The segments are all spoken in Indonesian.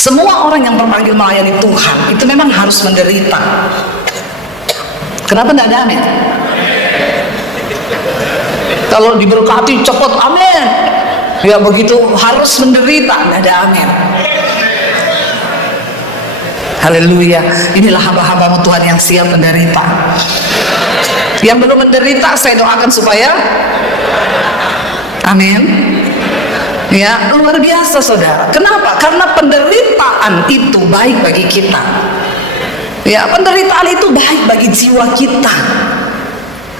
Semua orang yang terpanggil melayani Tuhan itu memang harus menderita. Kenapa tidak ada amin? Kalau diberkati cepat amin, ya begitu harus menderita, tidak ada amin. Haleluya. Inilah hamba-hambamu Tuhan yang siap menderita. Yang belum menderita saya doakan supaya amin. Ya, luar biasa saudara. Kenapa? Karena penderitaan itu baik bagi kita. Ya, penderitaan itu baik bagi jiwa kita.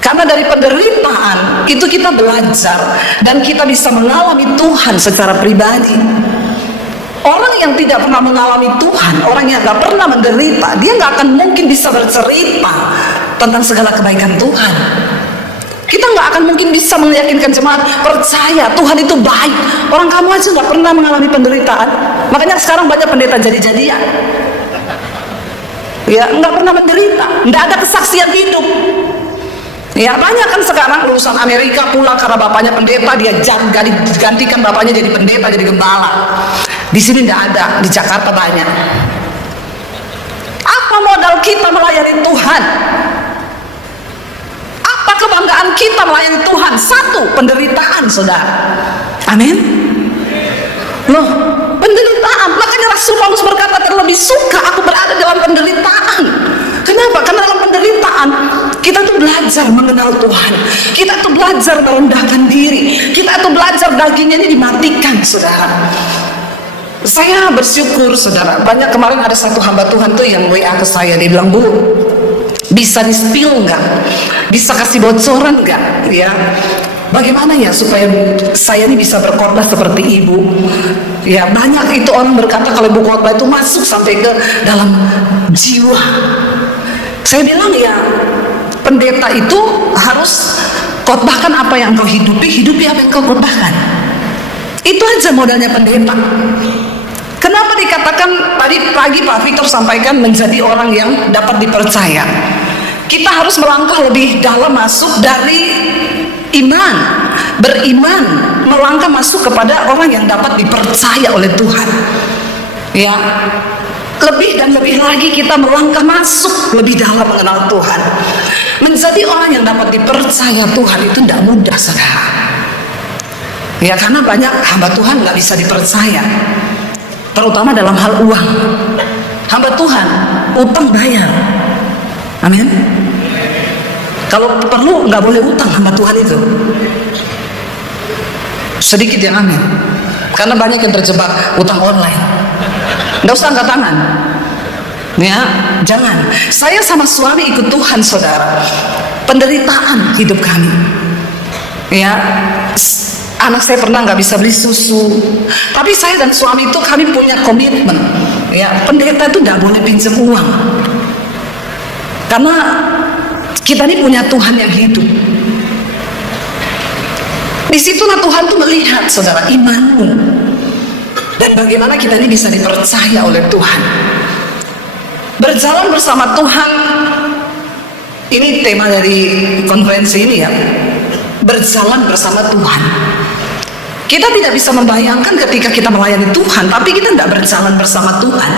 Karena dari penderitaan itu kita belajar dan kita bisa mengalami Tuhan secara pribadi. Orang yang tidak pernah mengalami Tuhan, orang yang gak pernah menderita, dia gak akan mungkin bisa bercerita tentang segala kebaikan Tuhan. Kita nggak akan mungkin bisa meyakinkan jemaat percaya Tuhan itu baik. Orang kamu aja nggak pernah mengalami penderitaan. Makanya sekarang banyak pendeta jadi-jadian. Ya, nggak pernah menderita, nggak ada kesaksian hidup. Ya, banyak kan sekarang lulusan Amerika pulang karena bapaknya pendeta, dia gantikan bapaknya jadi pendeta, jadi gembala. Di sini nggak ada, di Jakarta banyak. Apa modal kita melayani Tuhan? Kebanggaan kita melayani Tuhan? Satu, penderitaan saudara. Amin. Loh, penderitaan. Makanya Rasul Paulus berkata, terlebih suka aku berada dalam penderitaan. Kenapa? Karena dalam penderitaan kita tuh belajar mengenal Tuhan. Kita tuh belajar merendahkan diri. Kita tuh belajar dagingnya ini dimatikan saudara. Saya bersyukur saudara, banyak kemarin ada satu hamba Tuhan tuh yang WA ke saya, dia bilang, Bu, bisa di-spill nggak? Bisa kasih bocoran nggak? Ya, bagaimana ya supaya saya ini bisa berkhotbah seperti ibu? Ya, banyak itu orang berkata kalau ibu khotbah itu masuk sampai ke dalam jiwa. Saya bilang ya, pendeta itu harus khotbahkan apa yang kau hidupi, hidupi apa yang kau khotbahkan. Itu aja modalnya pendeta. Kenapa dikatakan tadi pagi Pak Victor sampaikan menjadi orang yang dapat dipercaya? Kita harus melangkah lebih dalam masuk dari iman, beriman, melangkah masuk kepada orang yang dapat dipercaya oleh Tuhan. Ya, lebih dan lebih lagi kita melangkah masuk lebih dalam mengenal Tuhan. Menjadi orang yang dapat dipercaya Tuhan itu tidak mudah saudara. Ya, karena banyak hamba Tuhan nggak bisa dipercaya, terutama dalam hal uang. Hamba Tuhan utang bayar. Amin. Kalau perlu nggak boleh utang hamba Tuhan itu. Sedikit yang amin. Karena banyak yang terjebak utang online. Nggak usah angkat tangan. Ya, jangan. Saya sama suami ikut Tuhan saudara. Penderitaan hidup kami. Ya, anak saya pernah nggak bisa beli susu. Tapi saya dan suami itu kami punya komitmen. Ya, pendeta itu nggak boleh pinjam uang. Karena kita ini punya Tuhan yang hidup. Disitulah Tuhan tuh melihat saudara imanmu dan bagaimana kita ini bisa dipercaya oleh Tuhan. Berjalan bersama Tuhan, ini tema dari konferensi ini ya. Berjalan bersama Tuhan. Kita tidak bisa membayangkan ketika kita melayani Tuhan, tapi kita tidak berjalan bersama Tuhan.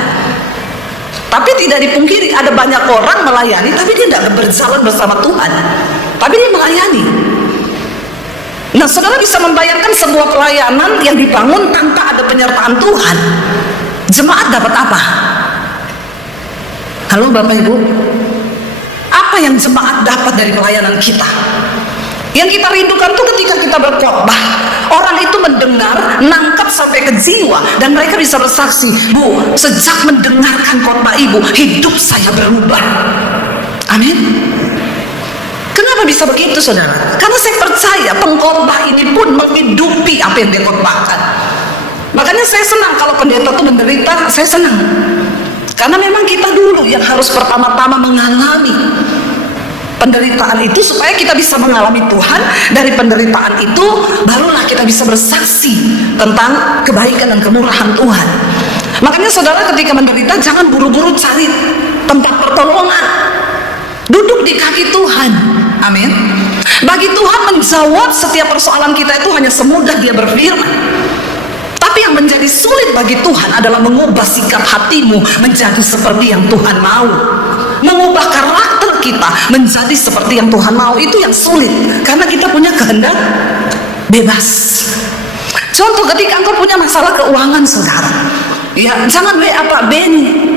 Tapi tidak dipungkiri ada banyak orang melayani tapi dia tidak berjalan bersama Tuhan, tapi dia melayani. Nah saudara bisa membayangkan sebuah pelayanan yang dibangun tanpa ada penyertaan Tuhan, jemaat dapat apa? Halo Bapak Ibu, apa yang jemaat dapat dari pelayanan kita? Yang kita rindukan tuh ketika kita berkhotbah, orang itu mendengar, nangkap sampai ke jiwa, dan mereka bisa bersaksi, Bu, sejak mendengarkan khotbah Ibu, hidup saya berubah. Amin. Kenapa bisa begitu saudara? Karena saya percaya pengkhotbah ini pun menghidupi apa yang dia khotbahkan. Makanya saya senang kalau pendeta itu menderita, saya senang. Karena memang kita dulu yang harus pertama-tama mengalami penderitaan itu supaya kita bisa mengalami Tuhan. Dari penderitaan itu barulah kita bisa bersaksi tentang kebaikan dan kemurahan Tuhan. Makanya saudara ketika menderita jangan buru-buru cari tempat pertolongan, duduk di kaki Tuhan. Amin. Bagi Tuhan menjawab setiap persoalan kita itu hanya semudah dia berfirman. Tapi yang yang menjadi sulit bagi Tuhan adalah mengubah sikap hatimu menjadi seperti yang Tuhan mau. Mengubah karakter kita menjadi seperti yang Tuhan mau, itu yang sulit. Karena kita punya kehendak bebas. Contoh, ketika engkau punya masalah keuangan, saudara, ya jangan WA Pak Beni.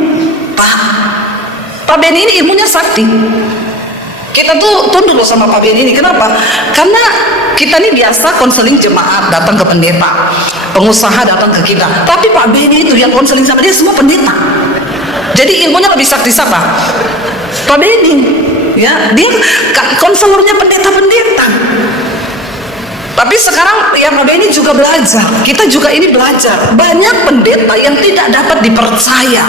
Pak Beni ini ilmunya sakti. Kita tuh tunduk loh sama Pak Beni ini. Kenapa? Karena kita ini biasa konseling jemaat, datang ke pendeta, pengusaha datang ke kita. Tapi Pak Beni itu yang konseling sama dia semua pendeta. Jadi ilmunya lebih sakti siapa? Pak Beni. Ya, dia konselornya pendeta-pendeta. Tapi sekarang ya Pak Beni juga belajar. Kita juga ini belajar. Banyak pendeta yang tidak dapat dipercaya,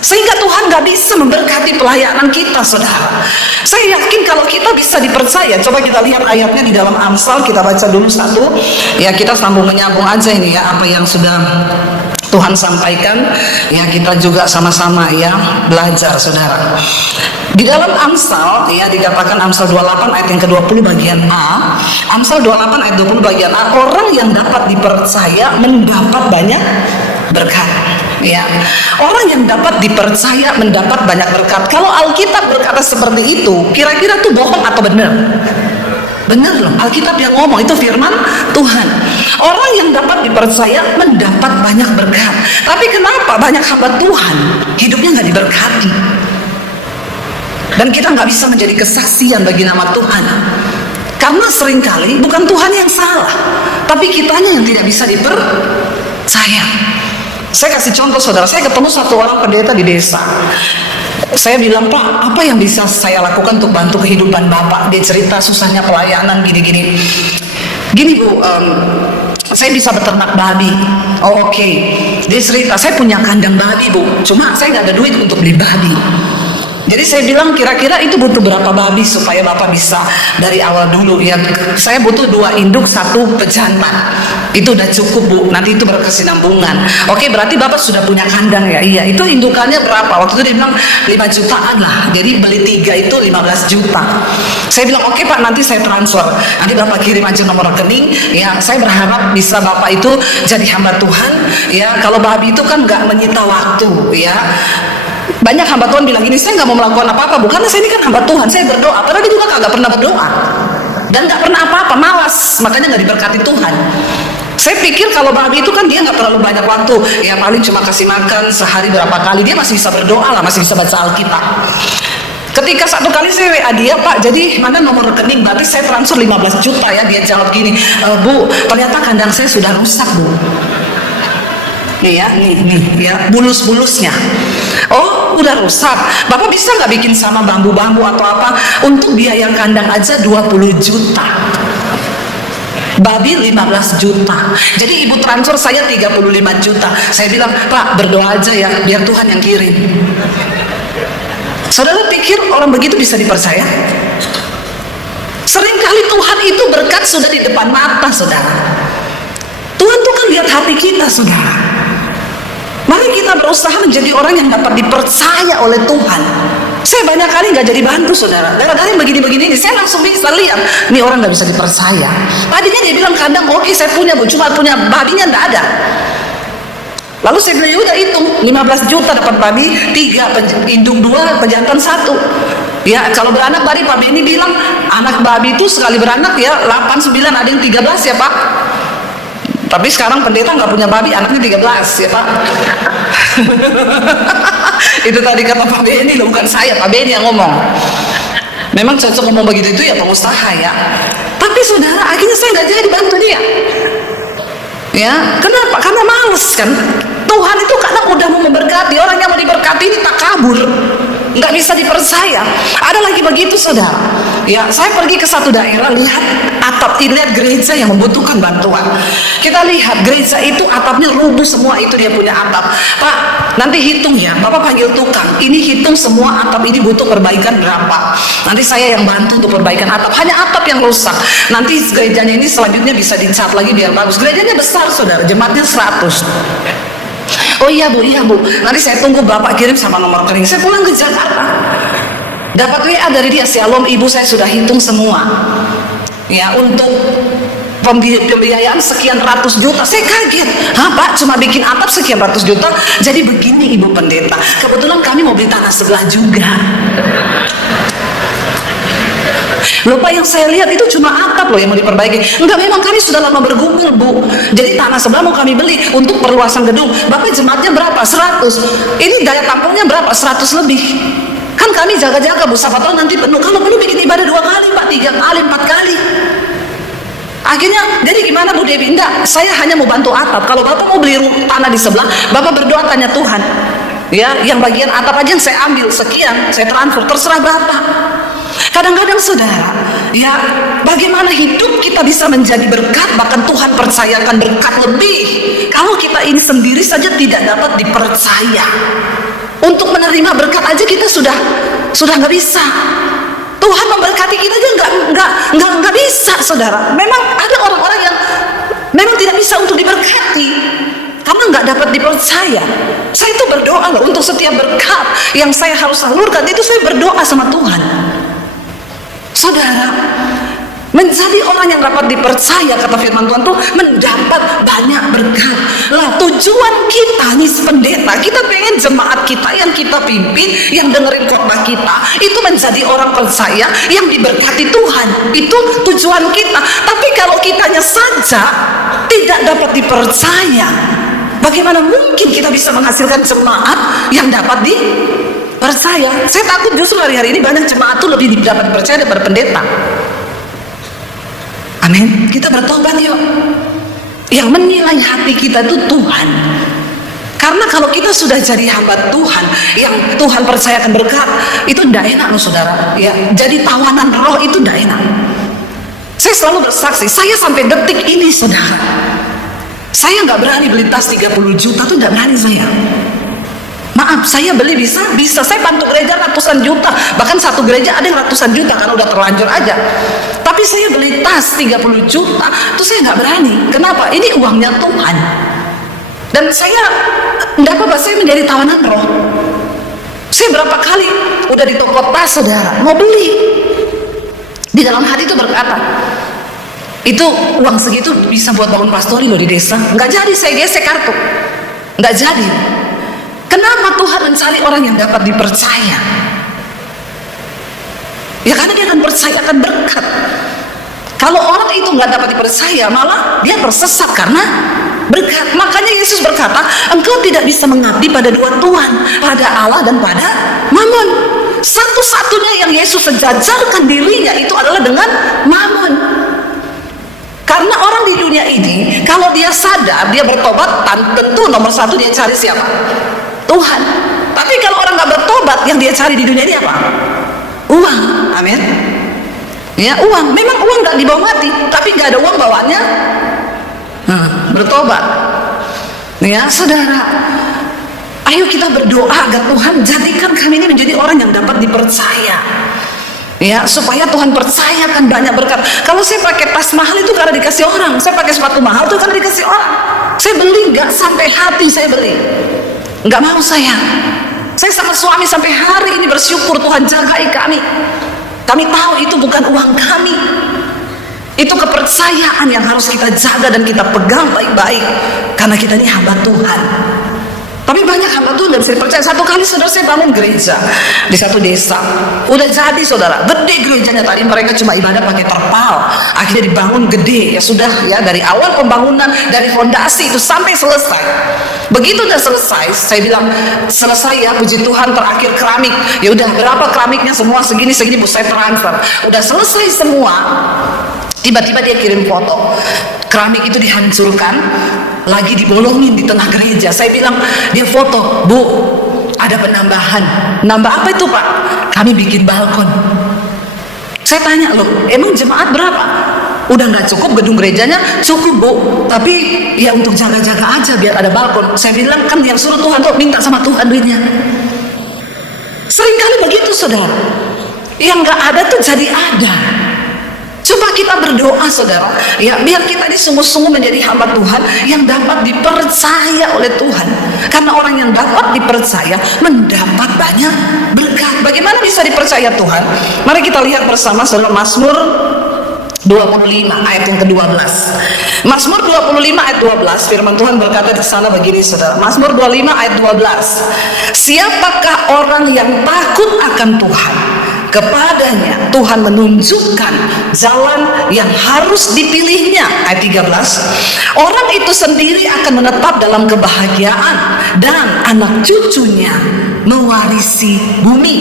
sehingga Tuhan gak bisa memberkati pelayanan kita, saudara. Saya yakin kalau kita bisa dipercaya, coba kita lihat ayatnya di dalam Amsal, kita baca dulu satu. Ya, kita sambung menyambung aja ini ya, apa yang sudah Tuhan sampaikan. Ya, kita juga sama-sama ya belajar, saudara. Di dalam Amsal ya dikatakan, Amsal 28 ayat yang ke-20 bagian A. Amsal 28 ayat 20 bagian A, orang yang dapat dipercaya mendapat banyak berkat. Ya, orang yang dapat dipercaya mendapat banyak berkat. Kalau Alkitab berkata seperti itu, kira-kira tuh bohong atau benar? Benar loh, Alkitab yang ngomong, itu firman Tuhan. Orang yang dapat dipercaya mendapat banyak berkat. Tapi kenapa banyak hamba Tuhan hidupnya nggak diberkati? Dan kita nggak bisa menjadi kesaksian bagi nama Tuhan. Karena seringkali bukan Tuhan yang salah, tapi kitanya yang tidak bisa dipercaya. Saya kasih contoh, saudara. Saya ketemu satu orang pendeta di desa. Saya bilang, Pak, apa yang bisa saya lakukan untuk bantu kehidupan Bapak? Dia cerita susahnya pelayanan gini-gini. Gini Bu, saya bisa beternak babi. Oh, oke. Dia cerita, saya punya kandang babi Bu, cuma saya nggak ada duit untuk beli babi. Jadi saya bilang, kira-kira itu butuh berapa babi supaya Bapak bisa dari awal dulu? Ya, saya butuh 2 induk, 1 pejantan. Itu udah cukup Bu, nanti itu berkesinambungan. Oke, berarti Bapak sudah punya kandang ya? Iya. Itu indukannya berapa? Waktu itu dia bilang 5 jutaan lah. Jadi beli 3 itu 15 juta. Saya bilang, oke Pak, nanti saya transfer. Nanti Bapak kirim aja nomor rekening. Ya, saya berharap bisa Bapak itu jadi hamba Tuhan. Ya, kalau babi itu kan nggak menyita waktu. Ya, banyak hamba Tuhan bilang gini, saya nggak mau melakukan apa-apa Bu, karena saya ini kan hamba Tuhan, saya berdoa. Padahal dia juga kagak pernah berdoa dan nggak pernah apa-apa, malas, makanya nggak diberkati Tuhan. Saya pikir kalau babi itu kan dia nggak terlalu banyak waktu, ya paling cuma kasih makan sehari berapa kali, dia masih bisa berdoa lah, masih bisa baca Alkitab. Ketika satu kali saya WA dia, Pak, jadi mana nomor rekening, berarti saya transfer 15 juta ya. Dia jawab gini, Bu, ternyata kandang saya sudah rusak Bu. Nih ya, nih ya, bulus-bulusnya. Oh, udah rusak. Bapak bisa nggak bikin sama bambu-bambu atau apa? Untuk biaya kandang aja 20 juta. Babi 15 juta. Jadi ibu transfer saya 35 juta. Saya bilang, Pak, berdoa aja ya, biar Tuhan yang kirim. Saudara pikir orang begitu bisa dipercaya? Seringkali Tuhan itu berkat sudah di depan mata, saudara. Tuhan tuh kan lihat hati kita, saudara. Mari kita berusaha menjadi orang yang dapat dipercaya oleh Tuhan. Saya banyak kali nggak jadi bantu, saudara. Gara-gara yang begini-begini ini, saya langsung bisa lihat, nih orang nggak bisa dipercaya. Tadinya dia bilang kandang, oke saya punya Bu, cuma punya babinya nggak ada. Lalu saya bilang, udah hitung 15 juta dapat babi 3, induk 2, pejantan 1. Ya, kalau beranak tadi Pak Beni bilang anak babi itu sekali beranak ya 8, 9, ada yang 13 ya Pak. Tapi sekarang pendeta nggak punya babi, anaknya 13 ya Pak. Itu tadi kata Pak Beni, bukan saya, Pak Beni yang ngomong. Memang cocok ngomong begitu itu ya pengusaha ya. Tapi saudara, akhirnya saya nggak jadi bantu dia. Ya, kenapa? Karena males kan. Tuhan itu kadang udah mau memberkati, orang yang mau diberkati ini tak kabur, nggak bisa dipercaya. Ada lagi begitu, saudara. Ya, saya pergi ke satu daerah, lihat atap, lihat gereja yang membutuhkan bantuan. Kita lihat gereja itu atapnya rubuh semua, itu dia punya atap. Pak, nanti hitung ya, Bapak panggil tukang. Ini hitung semua atap ini butuh perbaikan berapa. Nanti saya yang bantu untuk perbaikan atap. Hanya atap yang rusak. Nanti gerejanya ini selanjutnya bisa dicat lagi biar bagus. Gerejanya besar, saudara, jemaatnya 100. Oh iya Bu, nanti saya tunggu Bapak kirim sama nomor rekening. Saya pulang ke Jakarta, dapat WA dari dia, Shalom Ibu, saya sudah hitung semua ya untuk pembiayaan sekian ratus juta. Saya kaget, Pak cuma bikin atap sekian ratus juta. Jadi begini Ibu Pendeta, kebetulan kami mau beli tanah sebelah juga. Loh Pak, yang saya lihat itu cuma atap loh yang mau diperbaiki. Enggak, memang kami sudah lama bergumul Bu. Jadi tanah sebelah mau kami beli untuk perluasan gedung. Bapak jemaatnya berapa? 100. Ini daya tampungnya berapa? 100 lebih. Kan kami jaga-jaga Bu, siapa tahu nanti penuh. Kalau perlu bikin ibadah 2 kali Pak, 3 kali, 4 kali. Akhirnya jadi gimana Bu Dewi? Enggak, saya hanya mau bantu atap. Kalau Bapak mau beli tanah di sebelah, Bapak berdoa tanya Tuhan. Ya, yang bagian atap aja yang saya ambil sekian, saya transfer, terserah Bapak. Kadang-kadang saudara, ya bagaimana hidup kita bisa menjadi berkat, bahkan Tuhan percayakan berkat lebih. Kalau kita ini sendiri saja tidak dapat dipercaya, untuk menerima berkat aja kita sudah nggak bisa. Tuhan memberkati kita aja nggak bisa, saudara. Memang ada orang-orang yang memang tidak bisa untuk diberkati karena nggak dapat dipercaya. Saya itu berdoa loh untuk setiap berkat yang saya harus salurkan, itu saya berdoa sama Tuhan. Saudara, menjadi orang yang dapat dipercaya, kata firman Tuhan tuh mendapat banyak berkat. Lah tujuan kita nih pendeta, kita pengen jemaat kita yang kita pimpin, yang dengerin khotbah kita, itu menjadi orang percaya yang diberkati Tuhan. Itu tujuan kita. Tapi kalau kitanya saja tidak dapat dipercaya, bagaimana mungkin kita bisa menghasilkan jemaat yang dapat dipercaya? Saya takut justru hari-hari ini banyak jemaat tuh lebih dapat dipercaya daripada pendeta. Amin. Kita bertobat yuk. Yang menilai hati kita itu Tuhan. Karena kalau kita sudah jadi hamba Tuhan, yang Tuhan percayakan berkat, itu tidak enak loh saudara. Ya, jadi tawanan roh itu tidak enak. Saya selalu bersaksi, saya sampai detik ini saudara, saya nggak berani beli tas 30 juta tuh, tidak berani saya. Maaf, saya beli bisa, saya bantu gereja ratusan juta, bahkan satu gereja ada yang ratusan juta karena udah terlanjur aja. Tapi saya beli tas 30 juta, itu saya nggak berani. Kenapa? Ini uangnya Tuhan. Dan saya, enggak apa-apa, saya menjadi tawanan roh. Saya berapa kali udah di toko tas saudara, mau beli. Di dalam hati itu berkata, itu uang segitu bisa buat bangun pastori loh di desa. Nggak jadi, saya gesek kartu. Nggak jadi. Kenapa Tuhan mencari orang yang dapat dipercaya? Ya karena dia akan percayakan berkat. Kalau orang itu nggak dapat dipercaya, malah dia tersesat karena berkat. Makanya Yesus berkata, engkau tidak bisa mengabdi pada dua Tuhan, pada Allah dan pada Mammon. Satu-satunya yang Yesus sejajarkan dirinya itu adalah dengan Mammon. Karena orang di dunia ini, kalau dia sadar, dia bertobat, tentu nomor satu dia cari siapa? Tuhan. Tapi kalau orang nggak bertobat, yang dia cari di dunia ini apa? Uang. Amin. Ya, uang. Memang uang nggak dibawa mati, tapi nggak ada uang bawaannya bertobat. Ya, saudara, ayo kita berdoa agar Tuhan jadikan kami ini menjadi orang yang dapat dipercaya. Ya, supaya Tuhan percayakan banyak berkat. Kalau saya pakai tas mahal itu karena dikasih orang, saya pakai sepatu mahal itu karena dikasih orang. Saya beli nggak sampai hati, saya beli. Nggak mau saya sama suami sampai hari ini bersyukur Tuhan jagai kami. Kami tahu itu bukan uang kami, itu kepercayaan yang harus kita jaga dan kita pegang baik-baik, karena kita ini hamba Tuhan. Tapi banyak hamba Tuhan nggak bisa dipercaya. Satu kali saudara, saya bangun gereja di satu desa, udah jadi saudara, gede gerejanya. Tadi mereka cuma ibadah pakai terpal, akhirnya dibangun gede. Ya sudah, ya dari awal pembangunan, dari fondasi itu sampai selesai. Begitu udah selesai, saya bilang selesai ya, puji Tuhan, terakhir keramik. Ya udah, berapa keramiknya? Semua segini Bu, saya transfer. Udah selesai semua. Tiba-tiba dia kirim foto, keramik itu dihancurkan, lagi dibolongin di tengah gereja. Saya bilang, dia foto, Bu, ada penambahan. Nambah apa itu Pak? Kami bikin balkon. Saya tanya, loh, emang jemaat berapa? Udah nggak cukup gedung gerejanya? Cukup Bu, tapi ya untuk jaga-jaga aja biar ada balkon. Saya bilang, kan yang suruh Tuhan tuh minta sama Tuhan duitnya. Seringkali begitu saudara, yang nggak ada tuh jadi ada. Coba kita berdoa saudara, ya biar kita ini sungguh-sungguh menjadi hamba Tuhan yang dapat dipercaya oleh Tuhan. Karena orang yang dapat dipercaya mendapat banyak berkat. Bagaimana bisa dipercaya Tuhan? Mari kita lihat bersama saudara Mazmur 25 ayat yang ke-12. Mazmur 25 ayat 12, firman Tuhan berkata di sana begini, Saudara. Mazmur 25 ayat 12. Siapakah orang yang takut akan Tuhan? Kepadanya Tuhan menunjukkan jalan yang harus dipilihnya. Ayat 13. Orang itu sendiri akan menetap dalam kebahagiaan dan anak cucunya mewarisi bumi.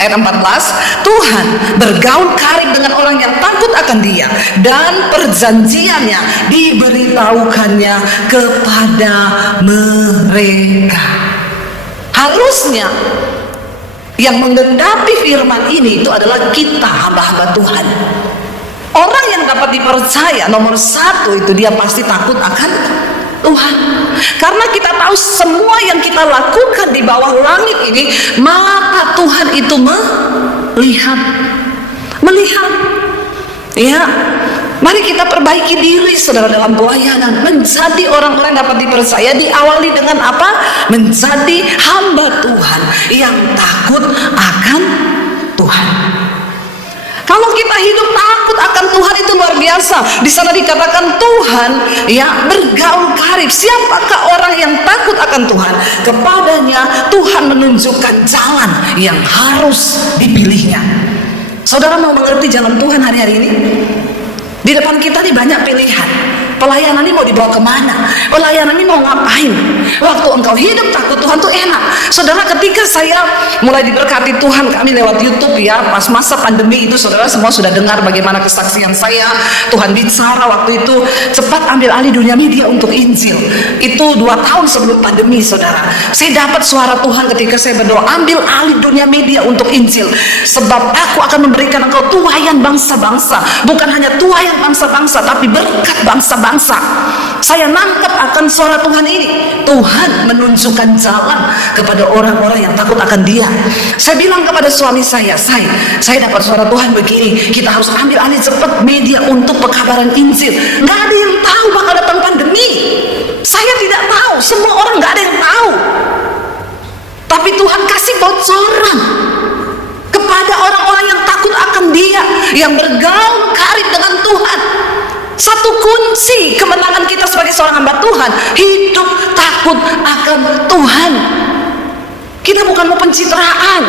Ayat 14. Tuhan bergaul karib dengan orang yang takut akan Dia, dan perjanjiannya diberitahukannya kepada mereka. Harusnya yang menggenapi firman ini itu adalah kita, hamba-hamba Tuhan. Orang yang dapat dipercaya nomor satu itu dia pasti takut akan Tuhan. Karena kita tahu semua yang kita lakukan di bawah langit ini, mata Tuhan itu melihat. Ya, mari kita perbaiki diri, Saudara, dalam pelayanan, menjadi orang-orang dapat dipercaya. Diawali dengan apa? Menjadi hamba Tuhan yang takut akan Tuhan. Kalau kita hidup takut akan Tuhan, itu luar biasa. Di sana dikatakan Tuhan ya bergaul karib. Siapakah orang yang takut akan Tuhan? Kepadanya Tuhan menunjukkan jalan yang harus dipilihnya. Saudara mau mengerti jalan Tuhan hari-hari ini? Di depan kita nih banyak pilihan. Pelayanan ini mau dibawa kemana? Pelayanan ini mau ngapain? Waktu engkau hidup takut Tuhan tuh enak. Saudara, ketika saya mulai diberkati Tuhan, kami lewat YouTube ya, pas masa pandemi itu, saudara semua sudah dengar bagaimana kesaksian saya. Tuhan bicara waktu itu, cepat ambil alih dunia media untuk Injil. Itu 2 tahun sebelum pandemi, saudara. Saya dapat suara Tuhan ketika saya berdoa, ambil alih dunia media untuk Injil. Sebab aku akan memberikan engkau tuayan bangsa-bangsa. Bukan hanya tuayan bangsa-bangsa, tapi berkat bangsa-bangsa. Saya nangkep akan suara Tuhan ini. Tuhan menunjukkan jalan kepada orang-orang yang takut akan Dia. Saya bilang kepada suami saya dapat suara Tuhan begini, kita harus ambil alih cepat media untuk pekabaran Injil. Nggak ada yang tahu bakal datang pandemi. Saya tidak tahu, semua orang nggak ada yang tahu. Tapi Tuhan kasih bocoran kepada orang-orang yang takut akan Dia, yang bergaul karib dengan Tuhan. Satu kunci kemenangan kita sebagai seorang hamba Tuhan, hidup takut akan Tuhan. Kita bukan mau pencitraan,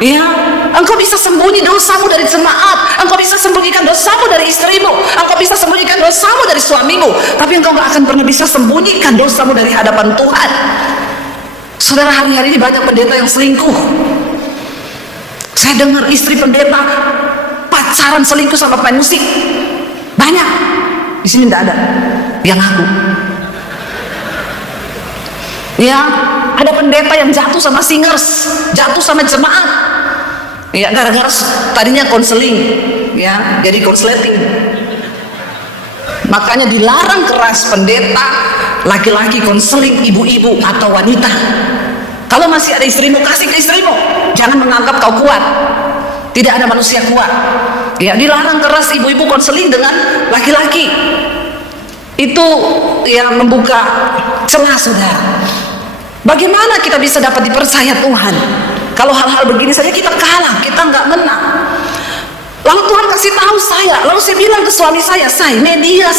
ya. Engkau bisa sembunyi dosamu dari jemaat, engkau bisa sembunyikan dosamu dari istrimu, engkau bisa sembunyikan dosamu dari suamimu, tapi engkau gak akan pernah bisa sembunyikan dosamu dari hadapan Tuhan. Saudara, hari-hari ini banyak pendeta yang selingkuh. Saya dengar istri pendeta pacaran selingkuh sama pemain musik. Banyak. Di sini tidak ada yang ngaku. Ya, ada pendeta yang jatuh sama singers, jatuh sama jemaat. Ya, gara-gara tadinya konseling, ya, jadi konsleting. Makanya dilarang keras pendeta laki-laki konseling ibu-ibu atau wanita. Kalau masih ada istrimu, kasih ke istrimu. Jangan menganggap kau kuat. Tidak ada manusia kuat. Ya, dilarang keras ibu-ibu konseling dengan laki-laki. Itu yang membuka celah, saudara. Bagaimana kita bisa dapat dipercaya Tuhan kalau hal-hal begini saja kita kalah, kita nggak menang? Lalu Tuhan kasih tahu saya, lalu saya bilang ke suami saya, media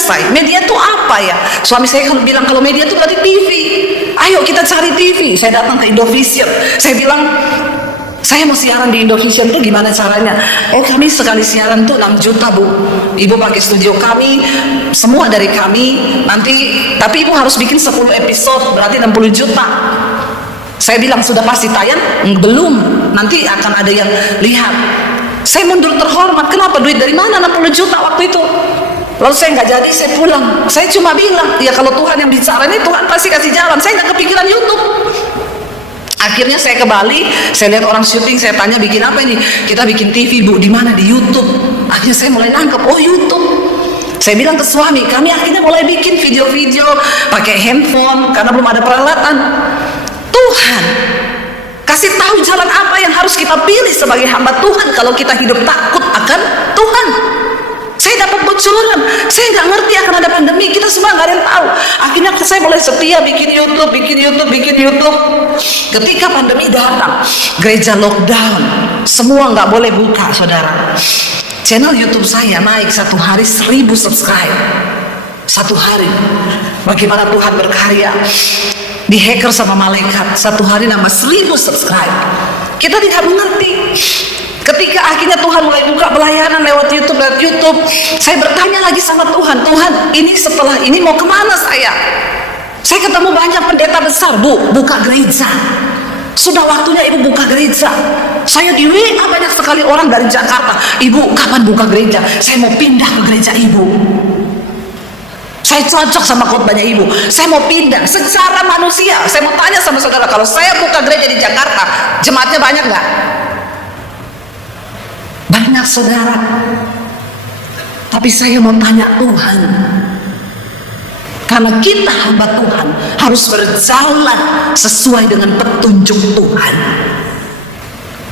itu apa ya? Suami saya kalau bilang kalau media itu berarti TV. Ayo kita cari TV. Saya datang ke Indovision. Saya bilang, saya mau siaran di Indovision tuh gimana caranya? Oh, kami sekali siaran tuh 6 juta bu. Ibu pakai studio kami, semua dari kami. Nanti, tapi ibu harus bikin 10 episode, berarti 60 juta. Saya bilang sudah pasti tayang? Belum, nanti akan ada yang lihat. Saya mundur terhormat, kenapa? Duit dari mana 60 juta waktu itu? Lalu saya nggak jadi, saya pulang. Saya cuma bilang, ya kalau Tuhan yang bicara ini, Tuhan pasti kasih jalan. Saya nggak kepikiran YouTube. Akhirnya saya ke Bali, saya lihat orang syuting, saya tanya bikin apa ini? Kita bikin TV bu, di mana? Di YouTube. Akhirnya saya mulai nangkep, oh YouTube. Saya bilang ke suami, kami akhirnya mulai bikin video-video pakai handphone karena belum ada peralatan. Tuhan kasih tahu jalan apa yang harus kita pilih sebagai hamba Tuhan kalau kita hidup takut akan Tuhan. Saya dapat bocoran, saya nggak ngerti akan ada pandemi, kita semua nggak ada yang tahu. Akhirnya saya mulai setia bikin YouTube. Ketika pandemi datang, gereja lockdown, semua nggak boleh buka, saudara. channel YouTube saya naik satu hari 1000 subscribe. Satu hari. Bagaimana Tuhan berkarya. Dihacker sama malaikat. Satu hari nambah 1000 subscribe. Kita tidak mengerti. Ketika akhirnya Tuhan mulai buka pelayanan lewat YouTube, saya bertanya lagi sama Tuhan, Tuhan, ini setelah ini mau kemana saya? Saya ketemu banyak pendeta besar, Bu, buka gereja. Sudah waktunya Ibu buka gereja. Saya di WA banyak sekali orang dari Jakarta, Ibu kapan buka gereja? Saya mau pindah ke gereja Ibu. Saya cocok sama khotbahnya Ibu. Saya mau pindah secara manusia. Saya mau tanya sama saudara, kalau saya buka gereja di Jakarta, jemaatnya banyak nggak? Banyak saudara. Tapi saya mau tanya Tuhan, karena kita hamba Tuhan harus berjalan sesuai dengan petunjuk Tuhan.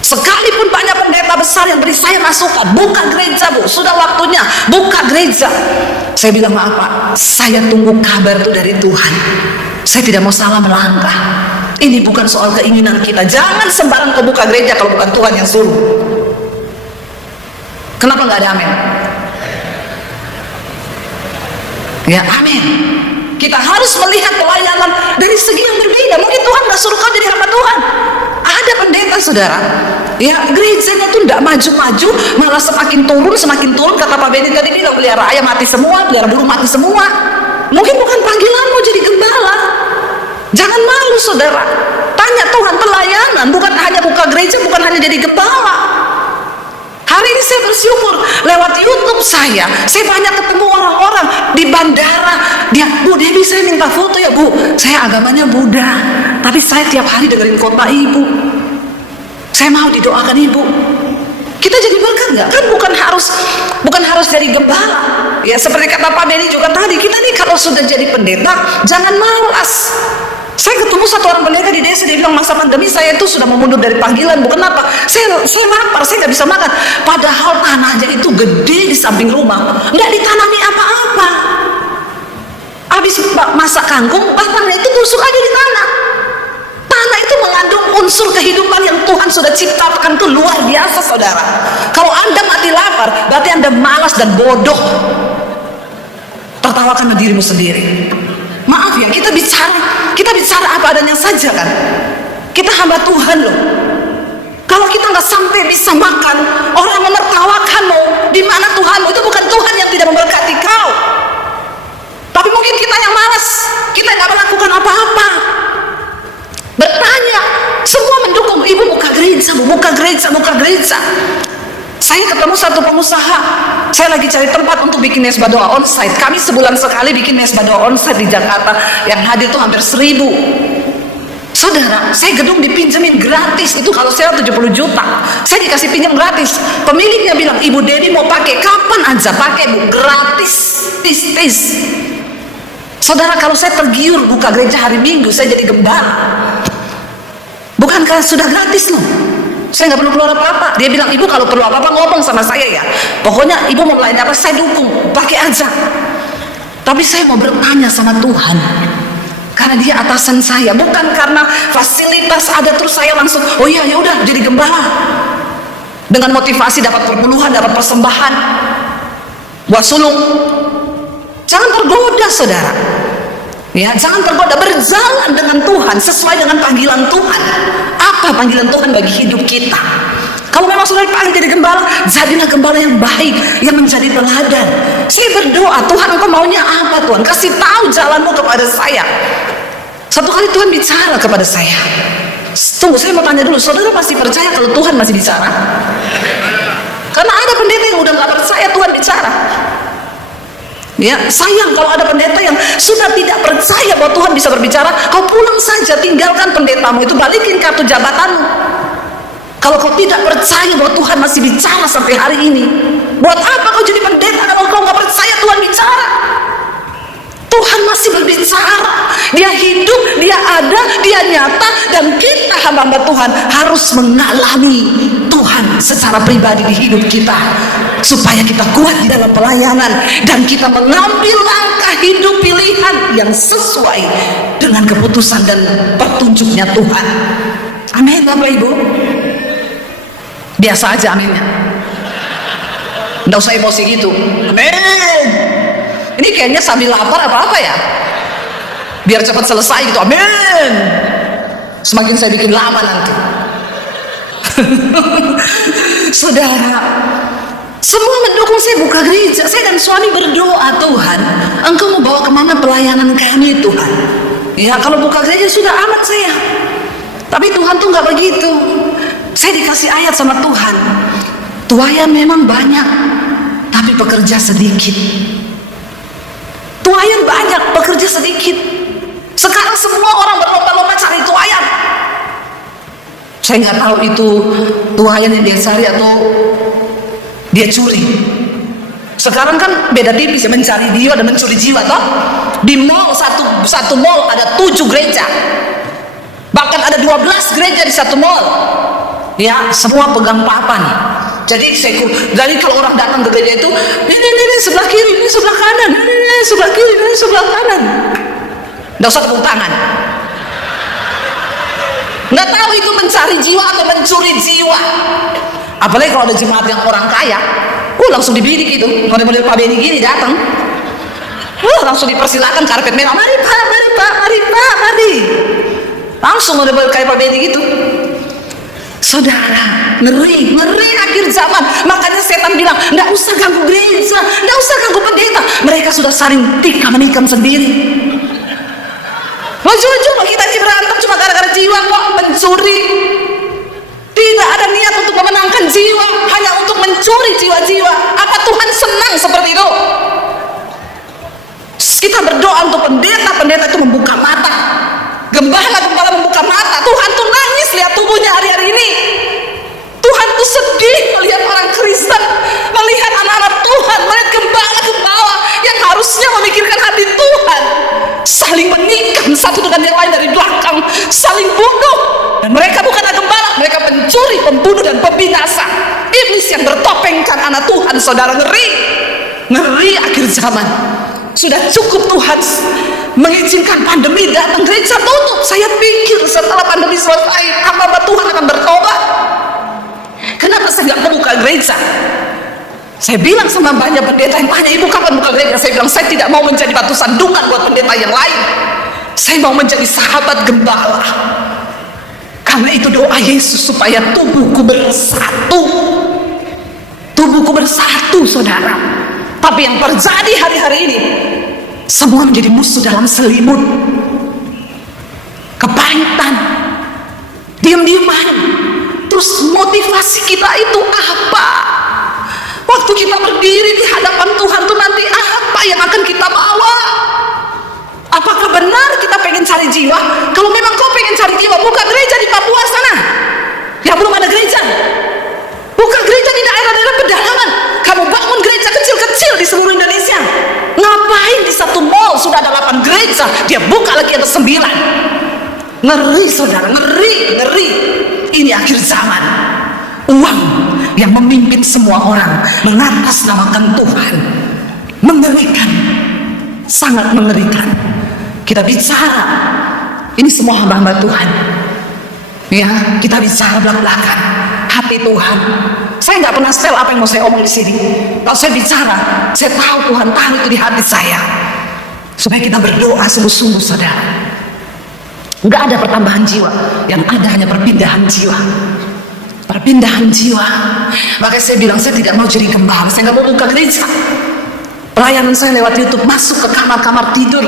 Sekalipun banyak pendeta besar yang beri saya masukan, buka gereja Bu, sudah waktunya buka gereja. Saya bilang, maaf Pak, saya tunggu kabar itu dari Tuhan. Saya tidak mau salah melangkah. Ini bukan soal keinginan kita. Jangan sembarang kau buka gereja kalau bukan Tuhan yang suruh. Kenapa nggak ada amin? Ya amin. Kita harus melihat pelayanan dari segi yang berbeda. Mungkin Tuhan nggak suruh kau jadi hamba Tuhan. Ada pendeta saudara, ya gerejanya tuh nggak maju-maju, malah semakin turun. Kata Pak Benny tadi bilang, pelihara ayam mati semua, pelihara burung mati semua. Mungkin bukan panggilanmu jadi gembala. Jangan malu saudara. Tanya Tuhan, pelayanan bukan hanya buka gereja, bukan hanya jadi gembala. Hari ini saya bersyukur lewat YouTube saya banyak ketemu orang-orang di bandara. Dia, Bu Debbie, saya minta foto ya Bu. Saya agamanya Buddha, tapi saya tiap hari dengerin khotbah Ibu. Saya mau didoakan Ibu. Kita jadi berkat nggak? Kan bukan harus jadi gembala. Ya seperti kata Pak Benny juga tadi, kita nih kalau sudah jadi pendeta jangan malas. Saya ketemu satu orang pendeta di desa, dia bilang masa pandemi saya itu sudah mau mundur dari panggilan. Bukan apa, saya lapar, saya nggak bisa makan. Padahal tanahnya itu gede di samping rumah, nggak ditanami apa-apa. Habis masak kangkung, batangnya itu tusuk aja di tanah. Tanah itu mengandung unsur kehidupan yang Tuhan sudah ciptakan, itu luar biasa saudara. Kalau Anda mati lapar, berarti Anda malas dan bodoh. Tertawakan dirimu sendiri. Maaf ya, kita bicara apa adanya saja kan. Kita hamba Tuhan loh. Kalau kita nggak sampai bisa makan, orang menertawakanmu, di mana Tuhanmu? Itu bukan Tuhan yang tidak memberkati kau. Tapi mungkin kita yang malas, kita nggak melakukan apa-apa. Bertanya, semua mendukung, Ibu buka gereja. Saya ketemu satu pengusaha, saya lagi cari tempat untuk bikin nesbah doa onsite. Kami sebulan sekali bikin nesbah doa onsite di Jakarta, yang hadir tuh hampir 1000. Saudara, saya gedung dipinjemin gratis, itu kalau saya 70 juta, saya dikasih pinjam gratis. Pemiliknya bilang, Ibu Debbie mau pakai kapan aja pakai Bu, gratis, tis. Saudara, kalau saya tergiur buka gereja hari Minggu, saya jadi gembala. Bukankah sudah gratis loh? Saya nggak perlu keluar apa-apa. Dia bilang, Ibu kalau perlu apa-apa ngomong sama saya ya. Pokoknya Ibu mau melayani apa, saya dukung, pakai aja. Tapi saya mau bertanya sama Tuhan, karena Dia atasan saya, bukan karena fasilitas ada terus saya langsung, oh iya ya udah jadi gembala. Dengan motivasi dapat perpuluhan, dapat persembahan, buat sulung. Jangan tergoda saudara. Ya, jangan tergoda, berjalan dengan Tuhan sesuai dengan panggilan Tuhan. Apa panggilan Tuhan bagi hidup kita? Kalau memang sudah dipanggil jadi gembala, jadilah gembala yang baik, yang menjadi teladan. Saya berdoa, Tuhan Engkau maunya apa Tuhan? Kasih tahu jalanmu kepada saya. Satu kali Tuhan bicara kepada saya. Tunggu, saya mau tanya dulu, saudara pasti percaya kalau Tuhan masih bicara? Karena ada pendeta yang udah gak percaya Tuhan bicara. Ya, sayang kalau ada pendeta yang sudah tidak percaya bahwa Tuhan bisa berbicara. Kau pulang saja, tinggalkan pendetamu itu, balikin kartu jabatanmu. Kalau kau tidak percaya bahwa Tuhan masih bicara sampai hari ini, buat apa kau jadi pendeta kalau kau nggak percaya Tuhan bicara? Tuhan masih berbicara, Dia hidup, Dia ada, Dia nyata, dan kita hamba-hamba Tuhan harus mengalami Tuhan secara pribadi di hidup kita, supaya kita kuat di dalam pelayanan dan kita mengambil langkah hidup pilihan yang sesuai dengan keputusan dan petunjuknya Tuhan. Amin Bapak Ibu. Biasa aja aminnya. Nggak usah emosi gitu. Amin. Ini kayaknya sambil lapar apa-apa ya, biar cepat selesai gitu. Amin. Semakin saya bikin lama nanti. Saudara, semua mendukung saya buka gereja. Saya dan suami berdoa, Tuhan, Engkau mau bawa kemana pelayanan kami, Tuhan. Ya, kalau buka gereja sudah amat saya. Tapi Tuhan tuh nggak begitu. Saya dikasih ayat sama Tuhan. Tuayan memang banyak, tapi pekerja sedikit. Tuayan banyak, pekerja sedikit. Sekarang semua orang berlomba-lomba cari tuayan. Saya nggak tahu itu tuayan yang dia cari atau dia curi. Sekarang kan beda tipis ya, mencari jiwa dan mencuri jiwa toh. Di mall satu mall ada 7 gereja, bahkan ada 12 gereja di satu mall. Ya, semua pegang papan. Jadi kalau orang datang ke gereja itu, ini sebelah kiri, ini sebelah kanan, ini sebelah kiri, ini sebelah kanan. Nggak usah tepuk tangan. Nggak tahu itu mencari jiwa atau mencuri jiwa. Apalagi kalau ada jemaat yang orang kaya, langsung dibidik itu. Model-model Pak Beni gini datang, langsung dipersilakan karpet merah. Mari Pak, mari Pak, mari Pak, mari. Langsung model-model kayak Pak Beni gitu. Saudara, ngeri akhir zaman. Makanya setan bilang, nggak usah ganggu gereja, nggak usah ganggu pendeta. Mereka sudah saling menikam sendiri. Ujung-ujung kita ini berantem cuma gara-gara jiwa kok, mencuri. Tidak ada niat untuk memenangkan jiwa, hanya untuk mencuri jiwa-jiwa. Apa Tuhan senang seperti itu? Kita berdoa untuk pendeta itu membuka mata. Gembala membuka mata. Tuhan tuh nangis lihat tubuhnya hari-hari ini. Tuhan tuh sedih melihat orang Kristen, melihat anak-anak Tuhan, melihat gembala yang harusnya memikirkan hati Tuhan, saling menikam satu dengan yang lain dari belakang, saling bunuh. Dan mereka bukanlah gembala, mereka pencuri, pembunuh, dan pembinasa. Iblis yang bertopengkan anak Tuhan. Saudara, ngeri akhir zaman. Sudah cukup Tuhan mengizinkan pandemi datang, gereja tutup. Saya pikir setelah pandemi selesai, hamba Tuhan akan bertobat. Kenapa saya nggak membuka gereja? Saya bilang sama banyak pendeta yang tanya, ibu kapan buka gereja? Saya bilang, saya tidak mau menjadi batu sandungan buat pendeta yang lain. Saya mau menjadi sahabat gembala. Karena itu doa Yesus supaya tubuhku bersatu. Tubuhku bersatu, saudara. Tapi yang terjadi hari-hari ini, semua menjadi musuh dalam selimut. Kepahitan, diam-diaman. Terus motivasi kita itu apa? Waktu kita berdiri di hadapan Tuhan tuh nanti apa yang akan kita bawa? Apakah benar kita pengen cari jiwa? Kalau memang kau pengen cari jiwa, buka gereja di Papua sana. Ya belum ada gereja. Buka gereja di daerah-daerah pedalaman. Kamu bangun gereja kecil-kecil di seluruh Indonesia. Ngapain di satu mall sudah ada 8 gereja, dia buka lagi ada 9. Ngeri saudara, ngeri. Ini akhir zaman. Uang yang memimpin semua orang, mengatasnamakan Tuhan. Mengerikan, sangat mengerikan. Kita bicara, ini semua hamba-hamba Tuhan. Ya, kita bicara belak-belakan hati Tuhan. Saya nggak pernah setel apa yang mau saya omong di sini. Kalau saya bicara, saya tahu Tuhan taruh itu di hati saya. Supaya kita berdoa sungguh-sungguh, saudara. Nggak ada pertambahan jiwa, yang ada hanya perpindahan jiwa. Perpindahan jiwa. Makanya saya bilang, saya tidak mau jadi gembala, saya nggak mau buka gereja. Pelayanan saya lewat YouTube, masuk ke kamar-kamar tidur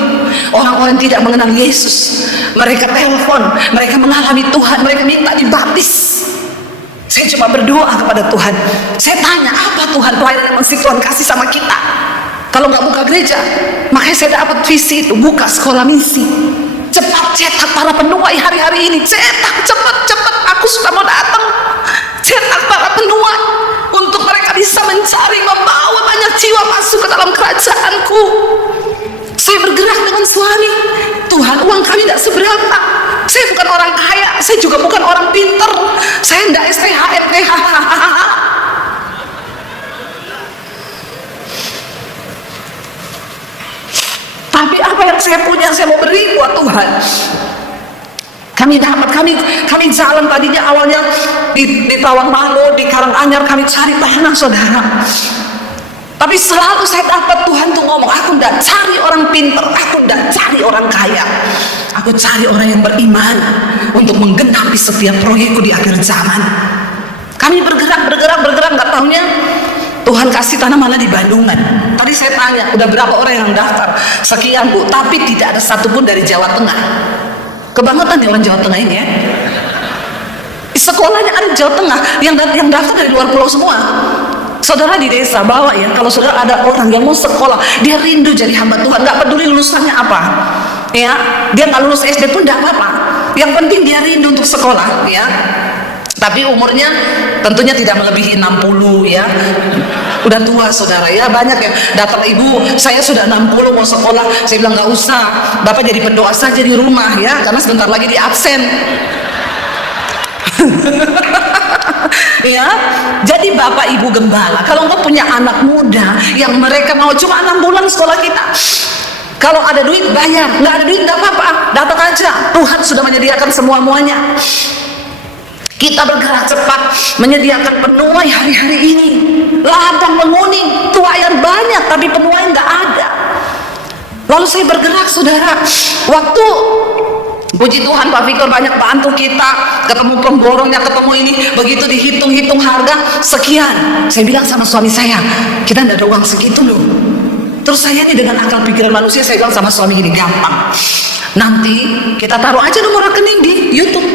orang-orang tidak mengenal Yesus. Mereka telepon, mereka mengalami Tuhan, mereka minta dibaptis. Saya cuma berdoa kepada Tuhan. Saya tanya, apa Tuhan pelayanan yang masih Tuhan kasih sama kita? Kalau nggak buka gereja, makanya saya dapat visi itu, buka sekolah misi. Cepat cetak para penuai hari-hari ini, cetak cepat. Aku sudah mau datang. Cetak para penuai untuk mereka bisa mencari, membawa banyak jiwa masuk ke dalam kerajaanku. Saya bergerak dengan suami. Tuhan, uang kami tidak seberapa. Saya bukan orang kaya, saya juga bukan orang pinter. Saya tidak STHRT. Tapi apa yang saya punya, saya mau beri buat Tuhan. Kami jalan tadinya awalnya di Tawangmangu, di Karanganyar, kami cari tanah, saudara. Tapi selalu saya dapat Tuhan tuh ngomong, aku tidak cari orang pintar, aku tidak cari orang kaya, aku cari orang yang beriman untuk menggenapi setiap proyekku di akhir zaman. Kami bergerak, nggak tahunya Tuhan kasih tanah malah di Bandungan. Tadi saya tanya, udah berapa orang yang daftar? Sekian Bu, tapi tidak ada satupun dari Jawa Tengah. Kebangetan nih orang Jawa Tengah ini ya. Sekolahnya ada di Jawa Tengah, yang daftar dari luar pulau semua. Saudara di desa bawa ya, kalau saudara ada orang yang mau sekolah, dia rindu jadi hamba Tuhan, nggak peduli lulusannya apa, ya, dia nggak lulus SD pun nggak apa-apa. Yang penting dia rindu untuk sekolah, ya. Tapi umurnya tentunya tidak melebihi 60 ya. Udah tua saudara ya, banyak yang datang, ibu saya sudah 60 mau sekolah. Saya bilang nggak usah, bapak jadi pendoa saja di rumah ya, karena sebentar lagi di absen. Ya, jadi bapak ibu gembala, kalau engkau punya anak muda yang mereka mau cuma 6 bulan sekolah kita, kalau ada duit bayar, nggak ada duit nggak apa-apa, datang aja, Tuhan sudah menyediakan semua-muanya. Kita bergerak cepat menyediakan penuai hari-hari ini. Ladang menguning, tuaian banyak tapi penuai nggak ada. Lalu saya bergerak saudara, waktu puji Tuhan Pak Victor banyak bantu kita, ketemu pemborongnya, ketemu ini, begitu dihitung-hitung harga sekian. Saya bilang sama suami saya, kita tidak ada uang segitu loh. Terus saya ini dengan akal pikiran manusia, saya bilang sama suami gini, gampang, nanti kita taruh aja nomor rekening di YouTube.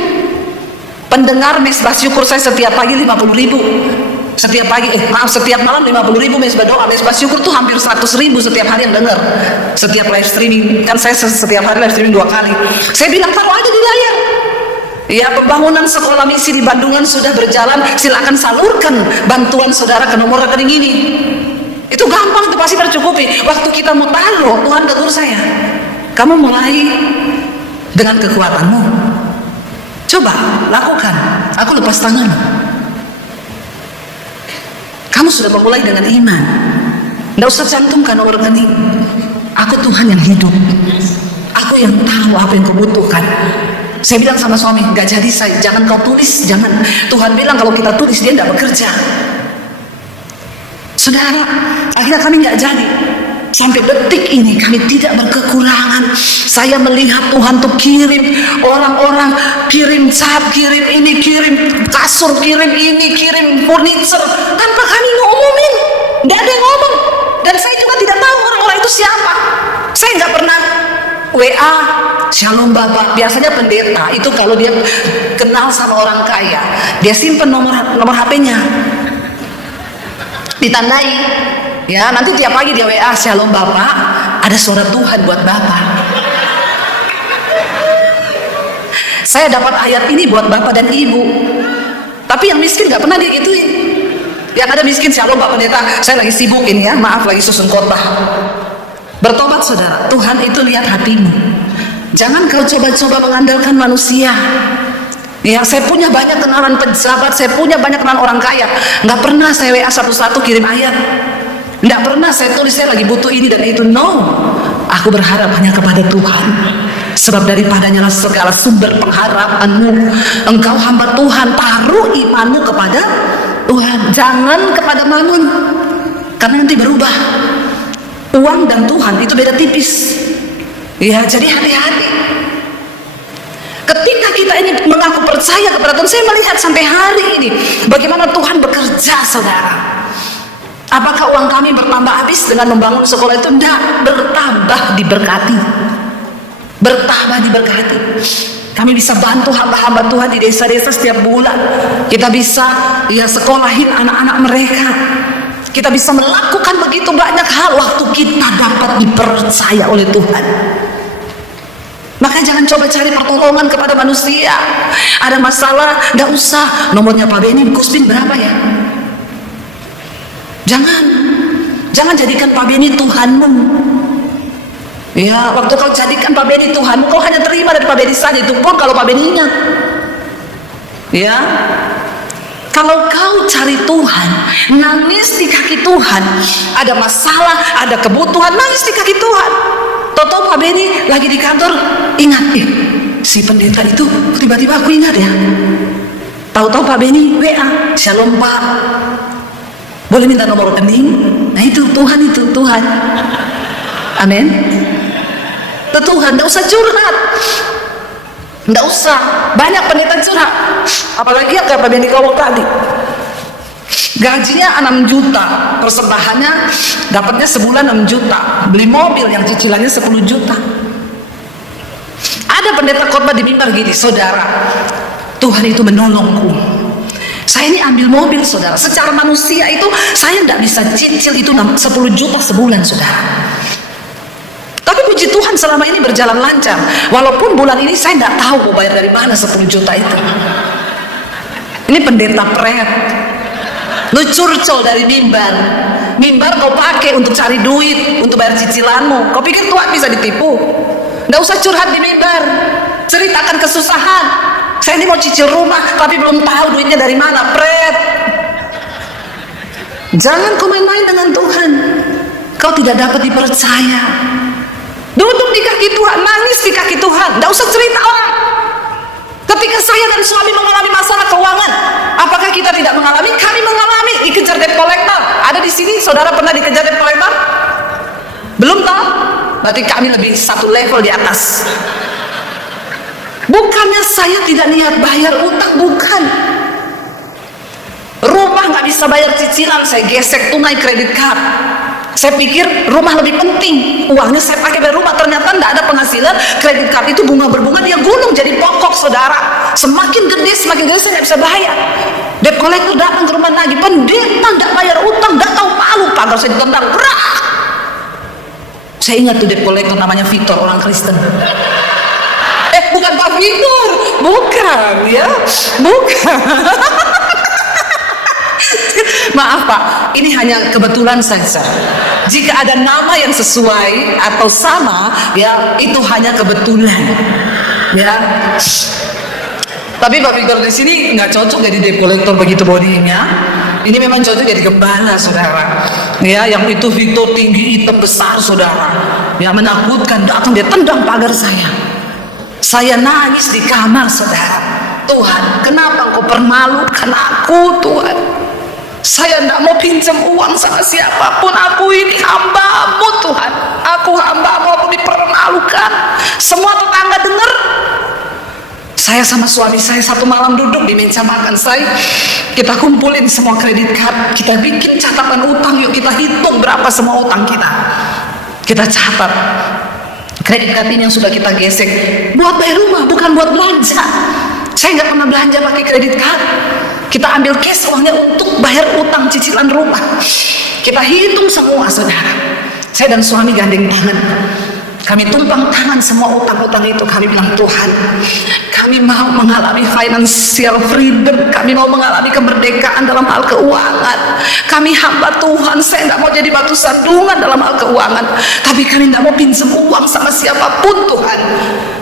Pendengar mesbah syukur saya setiap pagi 50.000, setiap pagi, setiap malam 50.000 mesbah doa. Mesbah syukur tuh hampir 100.000 setiap hari yang dengar, setiap live streaming. Kan saya setiap hari live streaming 2 kali. Saya bilang taruh aja di layar. Ya, pembangunan sekolah misi di Bandungan sudah berjalan, silakan salurkan bantuan saudara ke nomor rekening ini. Itu gampang, itu pasti tercukupi. Waktu kita mau taruh, Tuhan tegur saya, kamu mulai dengan kekuatanmu. Coba lakukan, aku lepas tangan. Kamu sudah memulai dengan iman. Tidak usah cantumkan nomor rekening. Aku Tuhan yang hidup. Aku yang tahu apa yang kau butuhkan. Saya bilang sama suami, nggak jadi saya, jangan kau tulis, jangan. Tuhan bilang kalau kita tulis dia tidak bekerja. Saudara, akhirnya kami nggak jadi. Sampai detik ini kami tidak berkekurangan. Saya melihat Tuhan tuh kirim orang-orang, kirim cat, kirim ini, kirim kasur, kirim ini, kirim furniture, tanpa kami ngomongin. Tidak ada yang ngomong. Dan saya juga tidak tahu orang-orang itu siapa. Saya nggak pernah WA, Shalom Bapak. Biasanya pendeta itu kalau dia kenal sama orang kaya, dia simpen nomor HP-nya, ditandai. Ya, nanti tiap pagi dia WA, Shalom Bapak, ada suara Tuhan buat Bapak. Saya dapat ayat ini buat Bapak dan Ibu. Tapi yang miskin gak pernah dia gituin. Yang ada miskin, Shalom Bapak Pendeta, saya lagi sibuk ini ya, maaf lagi susun khotbah. Bertobat saudara, Tuhan itu lihat hatimu. Jangan kau coba-coba mengandalkan manusia. Ya, saya punya banyak kenalan pejabat, saya punya banyak kenalan orang kaya. Gak pernah saya WA satu-satu kirim ayat. Tidak pernah saya tulis saya lagi butuh ini dan itu. No, aku berharap hanya kepada Tuhan, sebab daripadanya lah segala sumber pengharapanmu. Engkau hamba Tuhan, taruh imanmu kepada Tuhan, jangan kepada mamun, karena nanti berubah. Uang dan Tuhan itu beda tipis. Ya, jadi hati-hati. Ketika kita ini mengaku percaya kepada Tuhan, saya melihat sampai hari ini bagaimana Tuhan bekerja saudara. Apakah uang kami bertambah habis dengan membangun sekolah itu? Tidak, bertambah diberkati. Bertambah diberkati. Kami bisa bantu hamba-hamba Tuhan di desa-desa setiap bulan. Kita bisa ya sekolahin anak-anak mereka. Kita bisa melakukan begitu banyak hal waktu kita dapat dipercaya oleh Tuhan. Makanya jangan coba cari pertolongan kepada manusia. Ada masalah, tidak usah. Nomornya Pak Beni, Kuspin berapa ya? Jangan jadikan Pak Beni Tuhanmu. Ya, waktu kau jadikan Pak Beni Tuhanmu, kau hanya terima dari Pak Beni saja, itu pun kalau Pak Beni ingat. Ya, kalau kau cari Tuhan, nangis di kaki Tuhan, ada masalah, ada kebutuhan, nangis di kaki Tuhan. Toto Pak Beni lagi di kantor, ingat, si pendeta itu tiba-tiba aku ingat ya. Tahu-tahu Pak Beni WA, Shalom Pak. Boleh minta nomor rekening. Nah itu Tuhan, itu Tuhan. Amin. Tuhan, tidak usah curhat, tidak usah banyak pendeta curhat. Apalagi yang kayak Pak Kawok tadi, gajinya 6 juta, persembahannya dapatnya sebulan 6 juta, beli mobil yang cicilannya 10 juta. Ada pendeta khotbah di mimbar gini, saudara, Tuhan itu menolongku. Saya ini ambil mobil, saudara. Secara manusia itu saya tidak bisa cicil itu 10 juta sebulan, saudara. Tapi puji Tuhan selama ini berjalan lancar. Walaupun bulan ini saya tidak tahu mau bayar dari mana 10 juta itu. Ini pendeta pret. Lu curcol dari mimbar. Mimbar kau pakai untuk cari duit, untuk bayar cicilanmu. Kau pikir Tuhan bisa ditipu? Nggak usah curhat di mimbar. Ceritakan kesusahan. Saya ini mau cicil rumah, tapi belum tahu duitnya dari mana. Pret. Jangan kau main-main dengan Tuhan. Kau tidak dapat dipercaya. Duduk di kaki Tuhan, nangis di kaki Tuhan. Nggak usah cerita orang. Ketika saya dan suami mengalami masalah keuangan, apakah kita tidak mengalami? Kami mengalami. Dikejar debt collector. Ada di sini, saudara pernah dikejar debt collector? Belum tahu? Berarti kami lebih satu level di atas. Bukannya saya tidak niat bayar utang, bukan. Rumah nggak bisa bayar cicilan, saya gesek tunai kredit card. Saya pikir rumah lebih penting, uangnya saya pakai bayar rumah. Ternyata tidak ada penghasilan, kredit card itu bunga berbunga, dia gulung jadi pokok, saudara. Semakin gede saya nggak bisa bayar. Debt collector datang ke rumah lagi, pendeta nggak bayar utang, nggak tahu malu, pagar saya ditendang, berak. Saya ingat tuh debt collector namanya Victor, orang Kristen. Bukan Pak Victor, bukan ya, bukan. Maaf Pak, ini hanya kebetulan saja. Jika ada nama yang sesuai atau sama, ya itu hanya kebetulan. Ya. Tapi Pak Victor di sini nggak cocok jadi debt collector begitu bodinya. Ini memang cocok jadi gembala, saudara. Ya, yang itu Victor tinggi, hitam besar, saudara. Ya menakutkan, datang dia tendang pagar saya. Saya nangis di kamar, saudara. Tuhan, kenapa Engkau permalukan aku, Tuhan? Saya tidak mau pinjam uang sama siapapun. Aku ini hamba-Mu, Tuhan. Aku hamba-Mu, aku dipermalukan. Semua tetangga dengar. Saya sama suami saya satu malam duduk di meja makan saya. Kita kumpulin semua kredit card. Kita bikin catatan utang. Yuk kita hitung berapa semua utang kita. Kita catat. Kredit card ini yang sudah kita gesek buat bayar rumah, bukan buat belanja. Saya nggak pernah belanja pakai kredit card. Kita ambil cash uangnya untuk bayar utang cicilan rumah. Kita hitung semua, saudara. Saya dan suami gandeng tangan. Kami tumpang tangan semua utang-utang itu. Kami bilang, Tuhan, kami mau mengalami financial freedom. Kami mau mengalami kemerdekaan dalam hal keuangan. Kami hamba Tuhan. Saya tidak mau jadi batu sandungan dalam hal keuangan. Tapi kami tidak mau pinjam uang sama siapapun, Tuhan.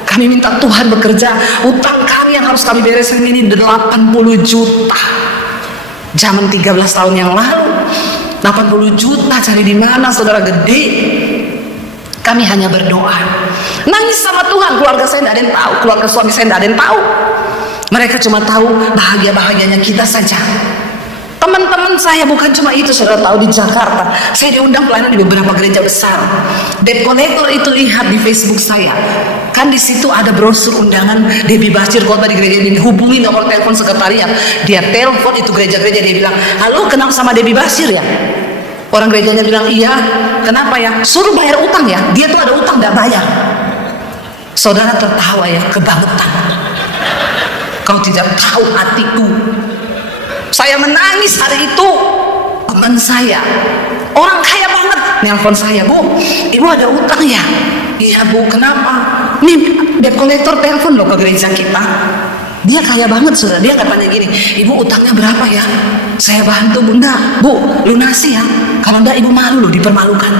Kami minta Tuhan bekerja. Utang kami yang harus kami beresin ini 80 juta. Zaman 13 tahun yang lalu. 80 juta cari di mana, saudara, gede. Kami hanya berdoa, nangis sama Tuhan. Keluarga saya tidak ada yang tahu, keluarga suami saya tidak ada yang tahu. Mereka cuma tahu bahagia-bahagianya kita saja. Teman-teman saya bukan cuma itu, saudara tahu, di Jakarta saya diundang pelayanan di beberapa gereja besar. Debt collector itu lihat di Facebook saya, kan di situ ada brosur undangan Debbie Basir khotbah di gereja ini. Hubungi nomor telepon sekretariat. Dia telepon itu gereja-gereja, dia bilang, halo, kenal sama Debbie Basir ya? Orang gerejanya bilang, iya. Kenapa ya? Suruh bayar utang ya. Dia tuh ada utang gak bayar. Saudara tertawa ya, kebangetan. Kau tidak tahu hatiku. Saya menangis hari itu. Teman saya, orang kaya banget, nelpon saya, Bu, Ibu ada utang ya? Iya Bu, kenapa? Nih, debt collector telepon loh ke gereja kita. Dia kaya banget, saudara. Dia katanya gini, Ibu utangnya berapa ya? Saya bantu, Bunda. Bu, lunasi ya. Kalau enggak Ibu malu loh, dipermalukan.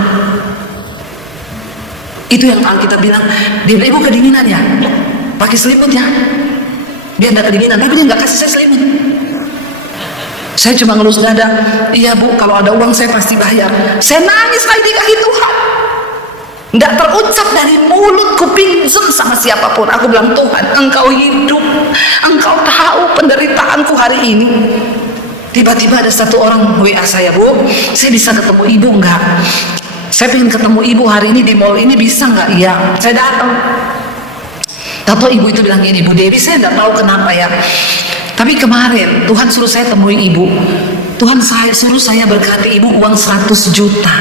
Itu yang Alkitab bilang. Dia bilang, Ibu kedinginan ya? Pakai selimut ya? Dia enggak kedinginan, tapi dia enggak kasih saya selimut. Saya cuma ngelus dada. Iya Bu, kalau ada uang saya pasti bayar. Saya nangis lagi di kaki Tuhan. Tidak terucap dari mulutku pinjam sama siapapun. Aku bilang, Tuhan, Engkau hidup. Engkau tahu penderitaanku hari ini. Tiba-tiba ada satu orang WA saya, Bu, saya bisa ketemu ibu nggak? Saya pengen ketemu ibu hari ini di mall ini, bisa nggak? Iya, saya datang. Tahu ibu itu bilang gini, Bu Dewi, saya nggak tahu kenapa ya, tapi kemarin Tuhan suruh saya temui ibu. Tuhan suruh saya berkati ibu uang 100 juta.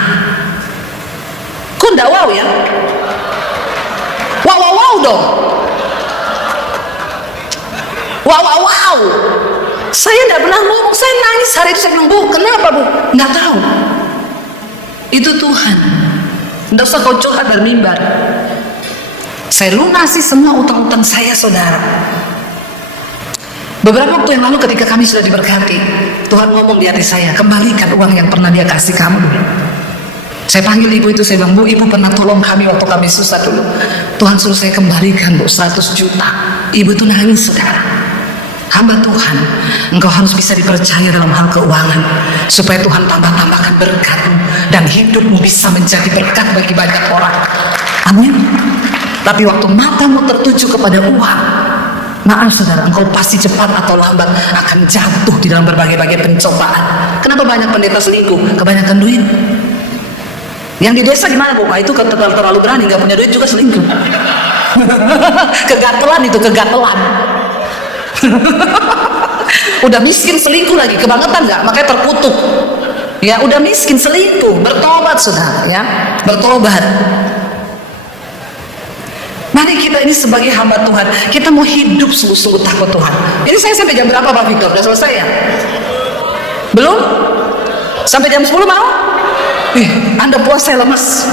Kok nggak wow ya? Wow, wow, wow dong. Wow, wow, wow. Saya tidak pernah ngomong, saya nangis hari itu. Saya bilang, Bu, kenapa Bu? Nggak tahu. Itu Tuhan. Nggak usah kau curhat dari mimbar. Saya lunasi semua utang-utang saya, saudara. Beberapa waktu yang lalu ketika kami sudah diberkati, Tuhan ngomong di hati saya, kembalikan uang yang pernah Dia kasih kamu dulu. Saya panggil ibu itu, saya bilang, Bu, ibu pernah tolong kami waktu kami susah dulu. Tuhan suruh saya kembalikan, Bu, 100 juta. Ibu itu nangis, saudara. Hamba Tuhan, engkau harus bisa dipercaya dalam hal keuangan, supaya Tuhan tambah-tambahkan berkat-Mu dan hidupmu bisa menjadi berkat bagi banyak orang. Amin. Tapi waktu matamu tertuju kepada uang, maaf saudara, engkau pasti cepat atau lambat akan jatuh di dalam berbagai-bagai pencobaan. Kenapa banyak pendeta selingkuh? Kebanyakan duit. Yang di desa gimana, Bu? Itu terlalu berani, nggak punya duit juga selingkuh. Kegatelan itu, kegatelan. Udah miskin selingkuh lagi, kebangetan nggak? Makanya terkutuk. Ya, udah miskin selingkuh, bertobat saudara, ya, bertobat. Mari kita ini sebagai hamba Tuhan, kita mau hidup sungguh-sungguh takut Tuhan. Ini saya sampai jam berapa, Pak Victor? Udah selesai ya? Belum? Sampai jam 10 mau? Anda puas, saya lemas.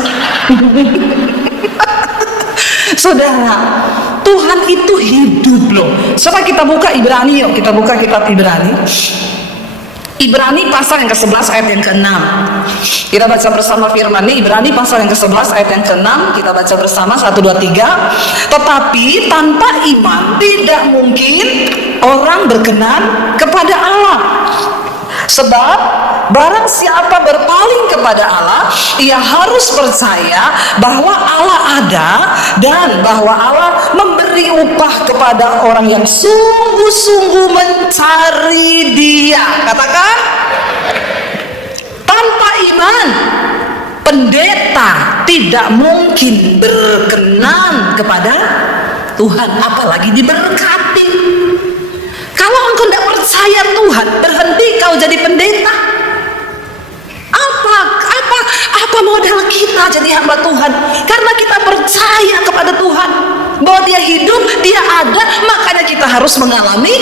Saudara, Tuhan itu hidup loh. Coba kita buka Ibrani, yuk. Kita buka kitab Ibrani. Ibrani pasal yang ke-11 ayat yang ke-6. Kita baca bersama firman ini. Ibrani pasal yang ke-11 ayat yang ke-6. Kita baca bersama 1, 2, 3. Tetapi tanpa iman tidak mungkin orang berkenan kepada Allah. Sebab barang siapa berpaling kepada Allah, ia harus percaya bahwa Allah ada dan bahwa Allah memberi upah kepada orang yang sungguh-sungguh mencari Dia. Katakan, tanpa iman pendeta tidak mungkin berkenan kepada Tuhan, apalagi diberkati. Kalau engkau tidak percaya Tuhan, berhenti kau jadi pendeta. Apa modal kita jadi hamba Tuhan? Karena kita percaya kepada Tuhan bahwa Dia hidup, Dia ada, makanya kita harus mengalami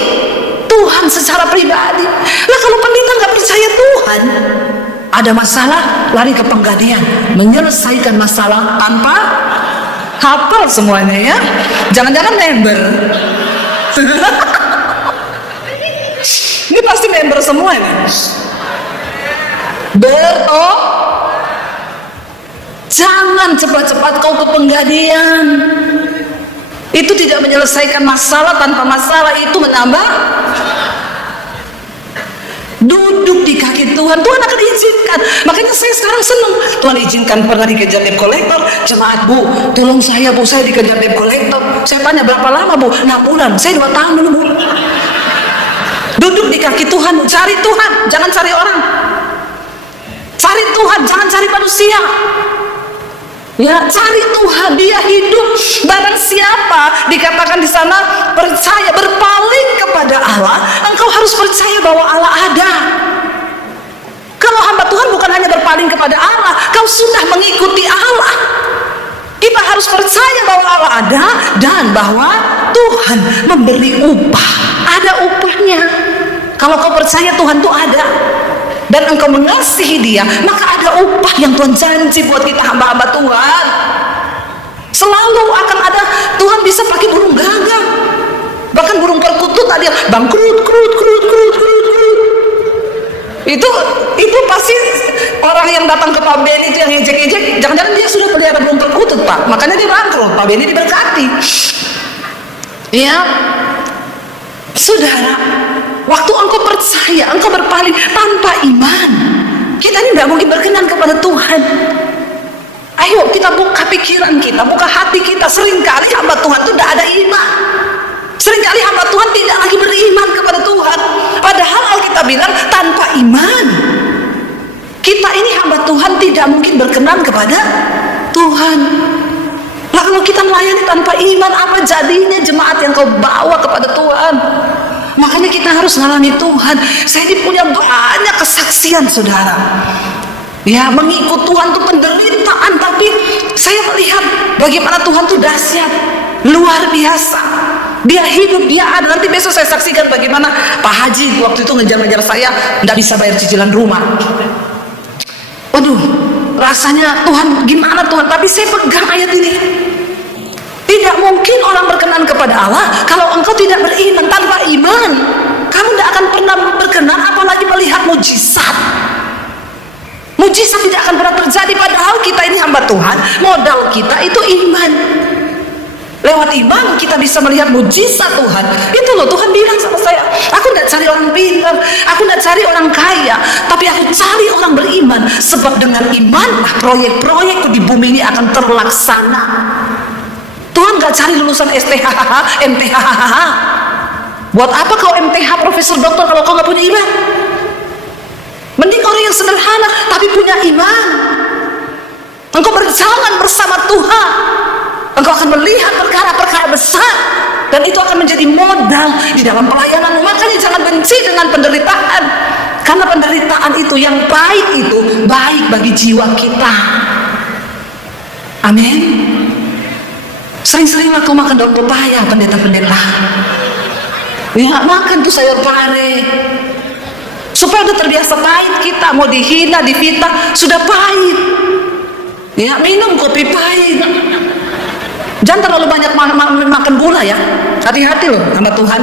Tuhan secara pribadi. Lah kalau pendeta nggak percaya Tuhan, ada masalah lari ke penggadean, menyelesaikan masalah tanpa hafal semuanya ya. Jangan-jangan member. Ini pasti member semua ini. Jangan cepat-cepat kau ke penggadean. Itu tidak menyelesaikan masalah, tanpa masalah itu menambah. Duduk di kaki Tuhan, Tuhan akan izinkan. Makanya saya sekarang senang. Tuhan izinkan pernah dikejar debt collector. Jemaat, Bu, tolong saya, Bu, saya dikejar debt collector. Saya tanya berapa lama, Bu? 6 bulan. Saya 2 tahun dulu, Bu. Duduk di kaki Tuhan, cari Tuhan, jangan cari orang. Cari Tuhan, jangan cari manusia. Ya, cari Tuhan, Dia hidup. Barang siapa dikatakan di sana percaya, berpaling kepada Allah, engkau harus percaya bahwa Allah ada. Kalau hamba Tuhan bukan hanya berpaling kepada Allah, kau sudah mengikuti Allah. Kita harus percaya bahwa Allah ada dan bahwa Tuhan memberi upah. Ada upahnya. Kalau kau percaya Tuhan itu ada dan engkau mengasihi Dia, maka ada upah yang Tuhan janji buat kita hamba-hamba Tuhan. Selalu akan ada, Tuhan bisa pakai burung gagak, bahkan burung perkutut tadi yang bangkrut, krut. Itu pasti orang yang datang ke Pak Beni itu yang ejek-ejek, jangan-jangan dia sudah pelihara burung perkutut, Pak, makanya dia bangkrut. Pak Beni diberkati. Ya, saudara, waktu engkau percaya, engkau berpaling tanpa iman, kita ini tidak mungkin berkenan kepada Tuhan. Ayo kita buka pikiran kita, buka hati kita. Seringkali hamba Tuhan itu tidak ada iman. Seringkali hamba Tuhan tidak lagi beriman kepada Tuhan, padahal Alkitab bilang tanpa iman kita ini hamba Tuhan tidak mungkin berkenan kepada Tuhan. Lah kalau kita melayani tanpa iman, apa jadinya jemaat yang kau bawa kepada Tuhan? Makanya kita harus ngalami Tuhan. Saya ini punya banyak kesaksian, saudara. Ya, mengikut Tuhan itu penderitaan, tapi saya melihat bagaimana Tuhan itu dahsyat, luar biasa. Dia hidup, dia ada. Nanti besok saya saksikan bagaimana Pak Haji waktu itu ngejar-ngejar saya, tidak bisa bayar cicilan rumah. Waduh, rasanya Tuhan, gimana Tuhan? Tapi saya pegang ayat ini. Tidak mungkin orang berkenan kepada Allah kalau engkau tidak beriman. Tanpa iman kamu tidak akan pernah berkenan, apalagi melihat mujizat. Mujizat tidak akan pernah terjadi, padahal kita ini hamba Tuhan. Modal kita itu iman. Lewat iman kita bisa melihat mujizat Tuhan. Itu loh Tuhan bilang sama saya, aku tidak cari orang pintar, aku tidak cari orang kaya, tapi aku cari orang beriman. Sebab dengan iman proyek-proyekku di bumi ini akan terlaksana. Tuhan gak cari lulusan STHH, MTHH. Buat apa kau MTH, profesor, doktor, kalau kau gak punya iman? Mending orang yang sederhana tapi punya iman. Engkau berjalan bersama Tuhan, engkau akan melihat perkara-perkara besar, dan itu akan menjadi modal di dalam pelayananmu. Makanya jangan benci dengan penderitaan, karena penderitaan itu yang baik, itu baik bagi jiwa kita. Amin. Sering-seringlah kau makan daun pepaya, pendeta-pendeta. Ya, makan tuh sayur pare, supaya udah terbiasa pahit kita. Mau dihina, difitnah, sudah pahit. Ya, minum kopi pahit. Jangan terlalu banyak makan gula ya. Hati-hati loh sama Tuhan.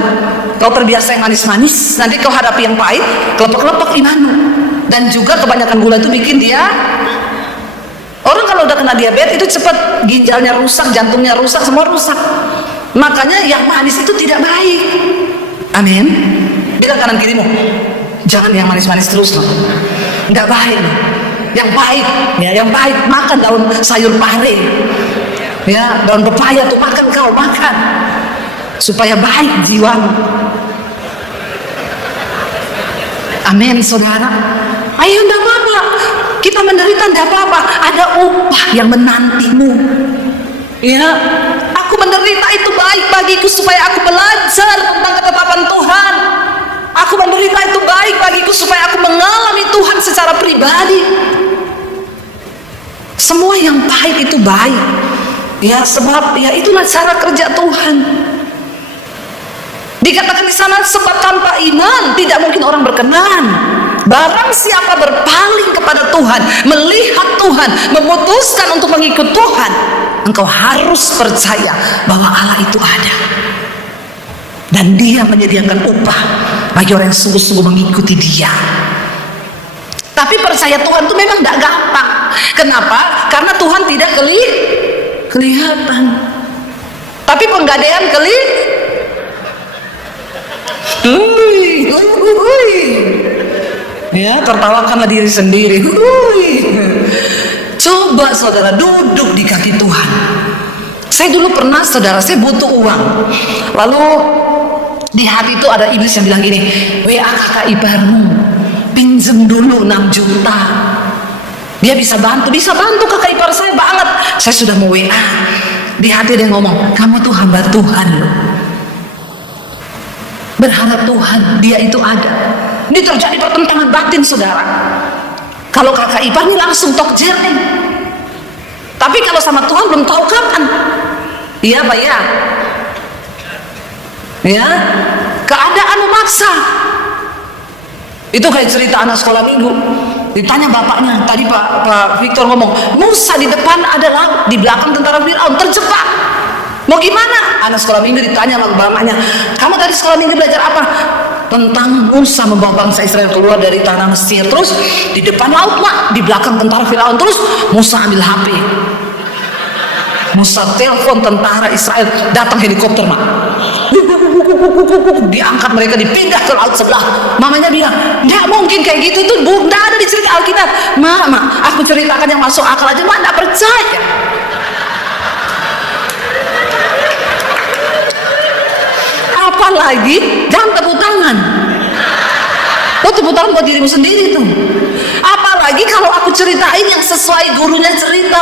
Kau terbiasa yang manis-manis, nanti kau hadapi yang pahit, kelepek-kelepek imanmu. Dan juga kebanyakan gula itu bikin dia, orang kalau udah kena diabetes itu cepat ginjalnya rusak, jantungnya rusak, semua rusak. Makanya yang manis itu tidak baik. Amin. Bilang kanan kirimu, jangan yang manis-manis terus loh, nggak baik. Yang baik, ya yang baik, makan daun sayur pare, ya daun pepaya tuh makan, kau makan supaya baik jiwamu. Amin, saudara. Ayo, enggak apa-apa, kita menderita, enggak apa-apa, ada upah yang menantimu. Ya, aku menderita itu baik bagiku supaya aku belajar tentang ketetapan Tuhan. Aku menderita itu baik bagiku supaya aku mengalami Tuhan secara pribadi. Semua yang pahit itu baik. Ya, sebab ya itulah cara kerja Tuhan. Dikatakan di sana, sebab tanpa iman tidak mungkin orang berkenan. Barang siapa berpaling kepada Tuhan, melihat Tuhan, memutuskan untuk mengikut Tuhan, engkau harus percaya bahwa Allah itu ada, dan Dia menyediakan upah bagi orang yang sungguh-sungguh mengikuti Dia. Tapi percaya Tuhan itu memang tidak gampang. Kenapa? Karena Tuhan tidak kelihatan. Tapi penggadaian ya, tertawakanlah diri sendiri. Coba saudara duduk di kaki Tuhan. Saya dulu pernah, saudara, saya butuh uang. Lalu di hati itu ada iblis yang bilang gini, WA kakak iparmu, pinjem dulu 6 juta. Dia bisa bantu kakak ipar saya banget. Saya sudah mau WA. Di hati dia ngomong, kamu tuh hamba Tuhan loh. Berharap Tuhan, Dia itu ada. Ini terjadi pertentangan batin, saudara. Kalau kakak ipar ini langsung tok jering. Tapi kalau sama Tuhan belum tahu kapan. Iya Pak ya. Ya, keadaan memaksa. Itu kayak cerita anak sekolah minggu. Ditanya bapaknya, tadi Pak Victor ngomong, Musa di depan ada laut, di belakang tentara Firaun, terjebak. Mau gimana? Anak sekolah minggu ditanya sama bapaknya, kamu tadi sekolah minggu belajar apa? Tentang Musa membawa bangsa Israel keluar dari tanah Mesir. Terus di depan laut Mak, di belakang tentara Firaun. Terus Musa ambil HP, Musa telepon tentara Israel, datang helikopter Mak, diangkat mereka, dipindah ke laut sebelah. Mamanya bilang, nggak mungkin kayak gitu, itu nggak ada di cerita Alkitab. Mak, aku ceritakan yang masuk akal aja, Mak nggak percaya. Apalagi jangan tepuk tangan. Lo tepuk tangan buat dirimu sendiri tuh. Apalagi kalau aku ceritain yang sesuai gurunya cerita,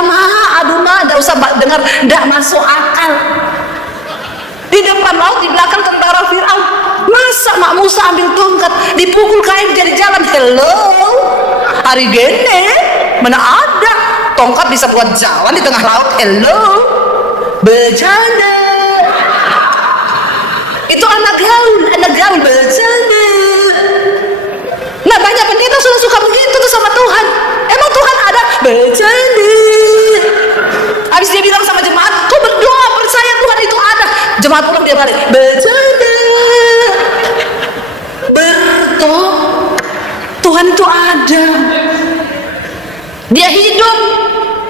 aduh gak usah dengar, gak masuk akal. Di depan laut, di belakang tentara Fir'aun. Masa Mak Musa ambil tongkat, dipukul kain jadi jalan? Hello, hari gini mana ada tongkat bisa buat jalan di tengah laut? Hello, bercanda. Itu anak gaul bercanda. Nah, banyak pendeta sudah suka begitu tuh sama Tuhan. Emang Tuhan ada? Bercanda. Habis dia bilang sama jemaat, tuh berdoa percaya Tuhan itu ada. Jemaat pulang dia balik, bercanda. Tuhan itu ada. Dia hidup.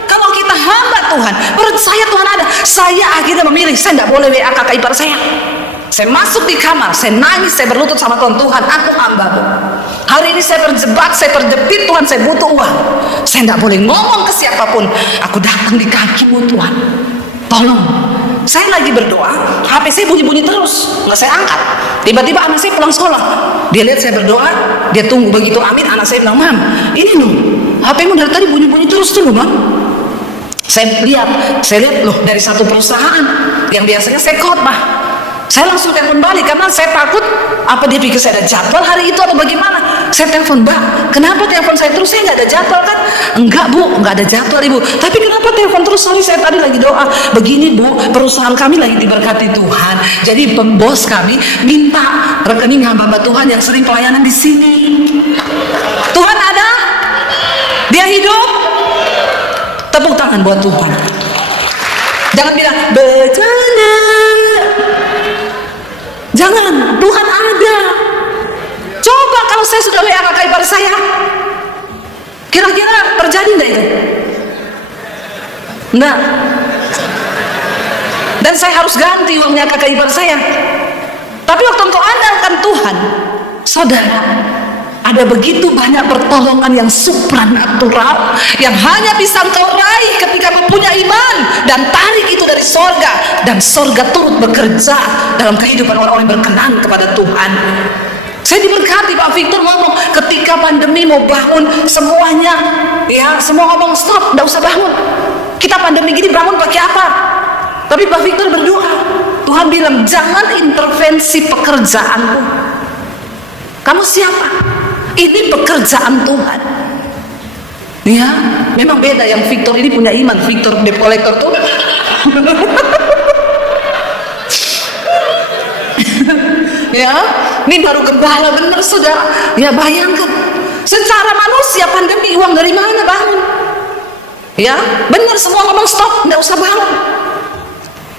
Kalau kita hamba Tuhan, percaya Tuhan ada. Saya akhirnya memilih, saya tidak boleh WA kakak ipar saya. Saya masuk di kamar, saya nangis, saya berlutut sama Tuhan. Tuhan, aku hambamu. Hari ini saya terjebak, saya terjepit Tuhan, saya butuh uang. Saya tidak boleh ngomong ke siapapun. Aku datang di kakimu Tuhan. Tolong. Saya lagi berdoa, HP saya bunyi-bunyi terus, nggak saya angkat. Tiba-tiba anak saya pulang sekolah, dia lihat saya berdoa, dia tunggu begitu amin. Anak saya bilang, Mam, ini loh, HP-mu dari tadi bunyi-bunyi terus tuh loh, Mam. Saya lihat loh, dari satu perusahaan yang biasanya saya khotbah. Saya langsung telepon balik karena saya takut apa dia pikir saya ada jadwal hari itu atau bagaimana. Saya telepon, Mbak, kenapa telepon saya terus? Saya nggak ada jadwal kan? Enggak Bu, nggak ada jadwal Ibu. Tapi kenapa telepon terus? Sorry, saya tadi lagi doa. Begini Bu, perusahaan kami lagi diberkati Tuhan. Jadi pembos kami minta rekening hamba Tuhan yang sering pelayanan di sini. Tuhan ada, Dia hidup. Tepuk tangan buat Tuhan. Jangan bilang bercanda. Jangan, Tuhan ada. Coba kalau saya sudah WA kakak ipar saya, kira-kira terjadi enggak itu? Enggak. Dan saya harus ganti uangnya kakak ipar saya. Tapi waktu engkau andalkan Tuhan, saudara, ada begitu banyak pertolongan yang supranatural yang hanya bisa engkau raih ketika mempunyai iman dan tarik itu dari sorga, dan sorga turut bekerja dalam kehidupan orang-orang yang berkenan kepada Tuhan. Saya diberkati, Pak Victor ngomong ketika pandemi mau bangun semuanya, ya semua ngomong stop, nggak usah bangun. Kita pandemi gini bangun pakai apa? Tapi Pak Victor berdoa, Tuhan bilang jangan intervensi pekerjaanku. Kamu siapa? Ini pekerjaan Tuhan. Ya, memang beda. Yang Victor ini punya iman. Victor debt collector tuh. Ya, ini baru gembala bener saudara. Ya bayangkan, secara manusia pandemi uang dari mana bangun? Ya, bener semua ngomong stop, nggak usah bangun.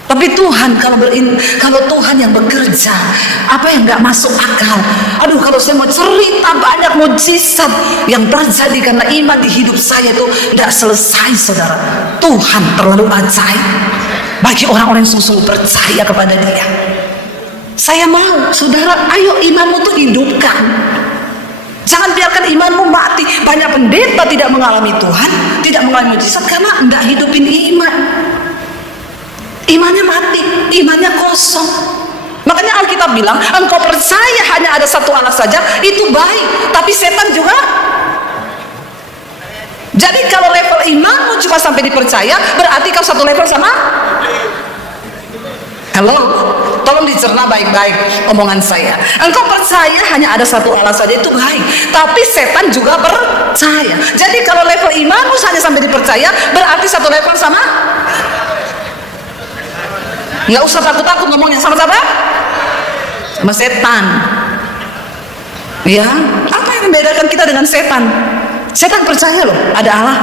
Tapi Tuhan kalau Tuhan yang bekerja, apa yang nggak masuk akal? Aduh, kalau saya mau cerita banyak mujizat yang terjadi karena iman di hidup saya itu nggak selesai, saudara. Tuhan terlalu ajaib bagi orang-orang yang sungguh percaya kepada Dia. Saya mau, saudara, ayo imanmu tuh hidupkan. Jangan biarkan imanmu mati. Banyak pendeta tidak mengalami Tuhan, tidak mengalami mujizat karena nggak hidupin iman. Imannya mati, imannya kosong. Makanya Alkitab bilang, engkau percaya hanya ada satu Allah saja, itu baik. Tapi setan juga. Jadi kalau level imanmu cuma sampai dipercaya, berarti kau satu level sama. Halo, tolong dicerna baik-baik omongan saya. Engkau percaya hanya ada satu Allah saja, itu baik. Tapi setan juga percaya. Jadi kalau level imanmu hanya sampai dipercaya, berarti satu level sama. Nggak usah takut-takut ngomongnya, sama siapa? Sama setan. Ya, apa yang membedakan kita dengan setan? Setan percaya loh ada Allah,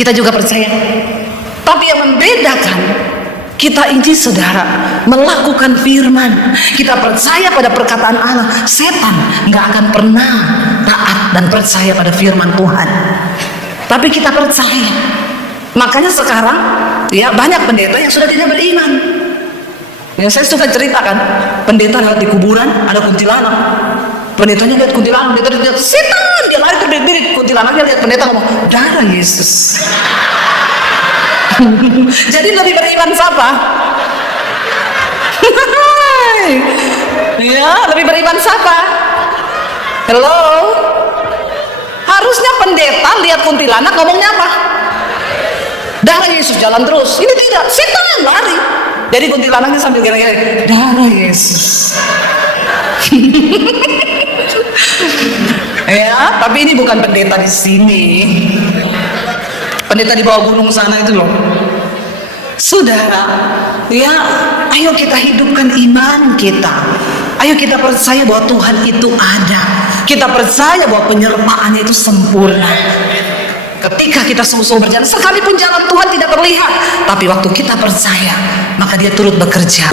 kita juga percaya. Tapi yang membedakan kita ini, saudara, melakukan firman, kita percaya pada perkataan Allah. Setan nggak akan pernah taat dan percaya pada firman Tuhan. Tapi kita percaya. Makanya sekarang ya banyak pendeta yang sudah tidak beriman. Yang saya suka ceritakan, pendeta lewat di kuburan ada kuntilanak. Pendetanya lihat kuntilanak, pendeta lihat setan, dia lari terbirit-birit. Kuntilanaknya lihat pendeta ngomong, darah Yesus. Jadi lebih beriman siapa? Ya, lebih beriman siapa? Hello? Harusnya pendeta lihat kuntilanak ngomongnya apa? Darah Yesus, jalan terus. Ini tidak, setan lari. Jadi kuntilanaknya sambil gini-gini, darah Yesus. Ya, tapi ini bukan pendeta di sini. Pendeta di bawah gunung sana itu loh. Saudara, ya, ayo kita hidupkan iman kita. Ayo kita percaya bahwa Tuhan itu ada. Kita percaya bahwa penyertaannya itu sempurna. Ketika kita sungguh-sungguh berjalan, sekalipun jalan Tuhan tidak terlihat, tapi waktu kita percaya, maka Dia turut bekerja.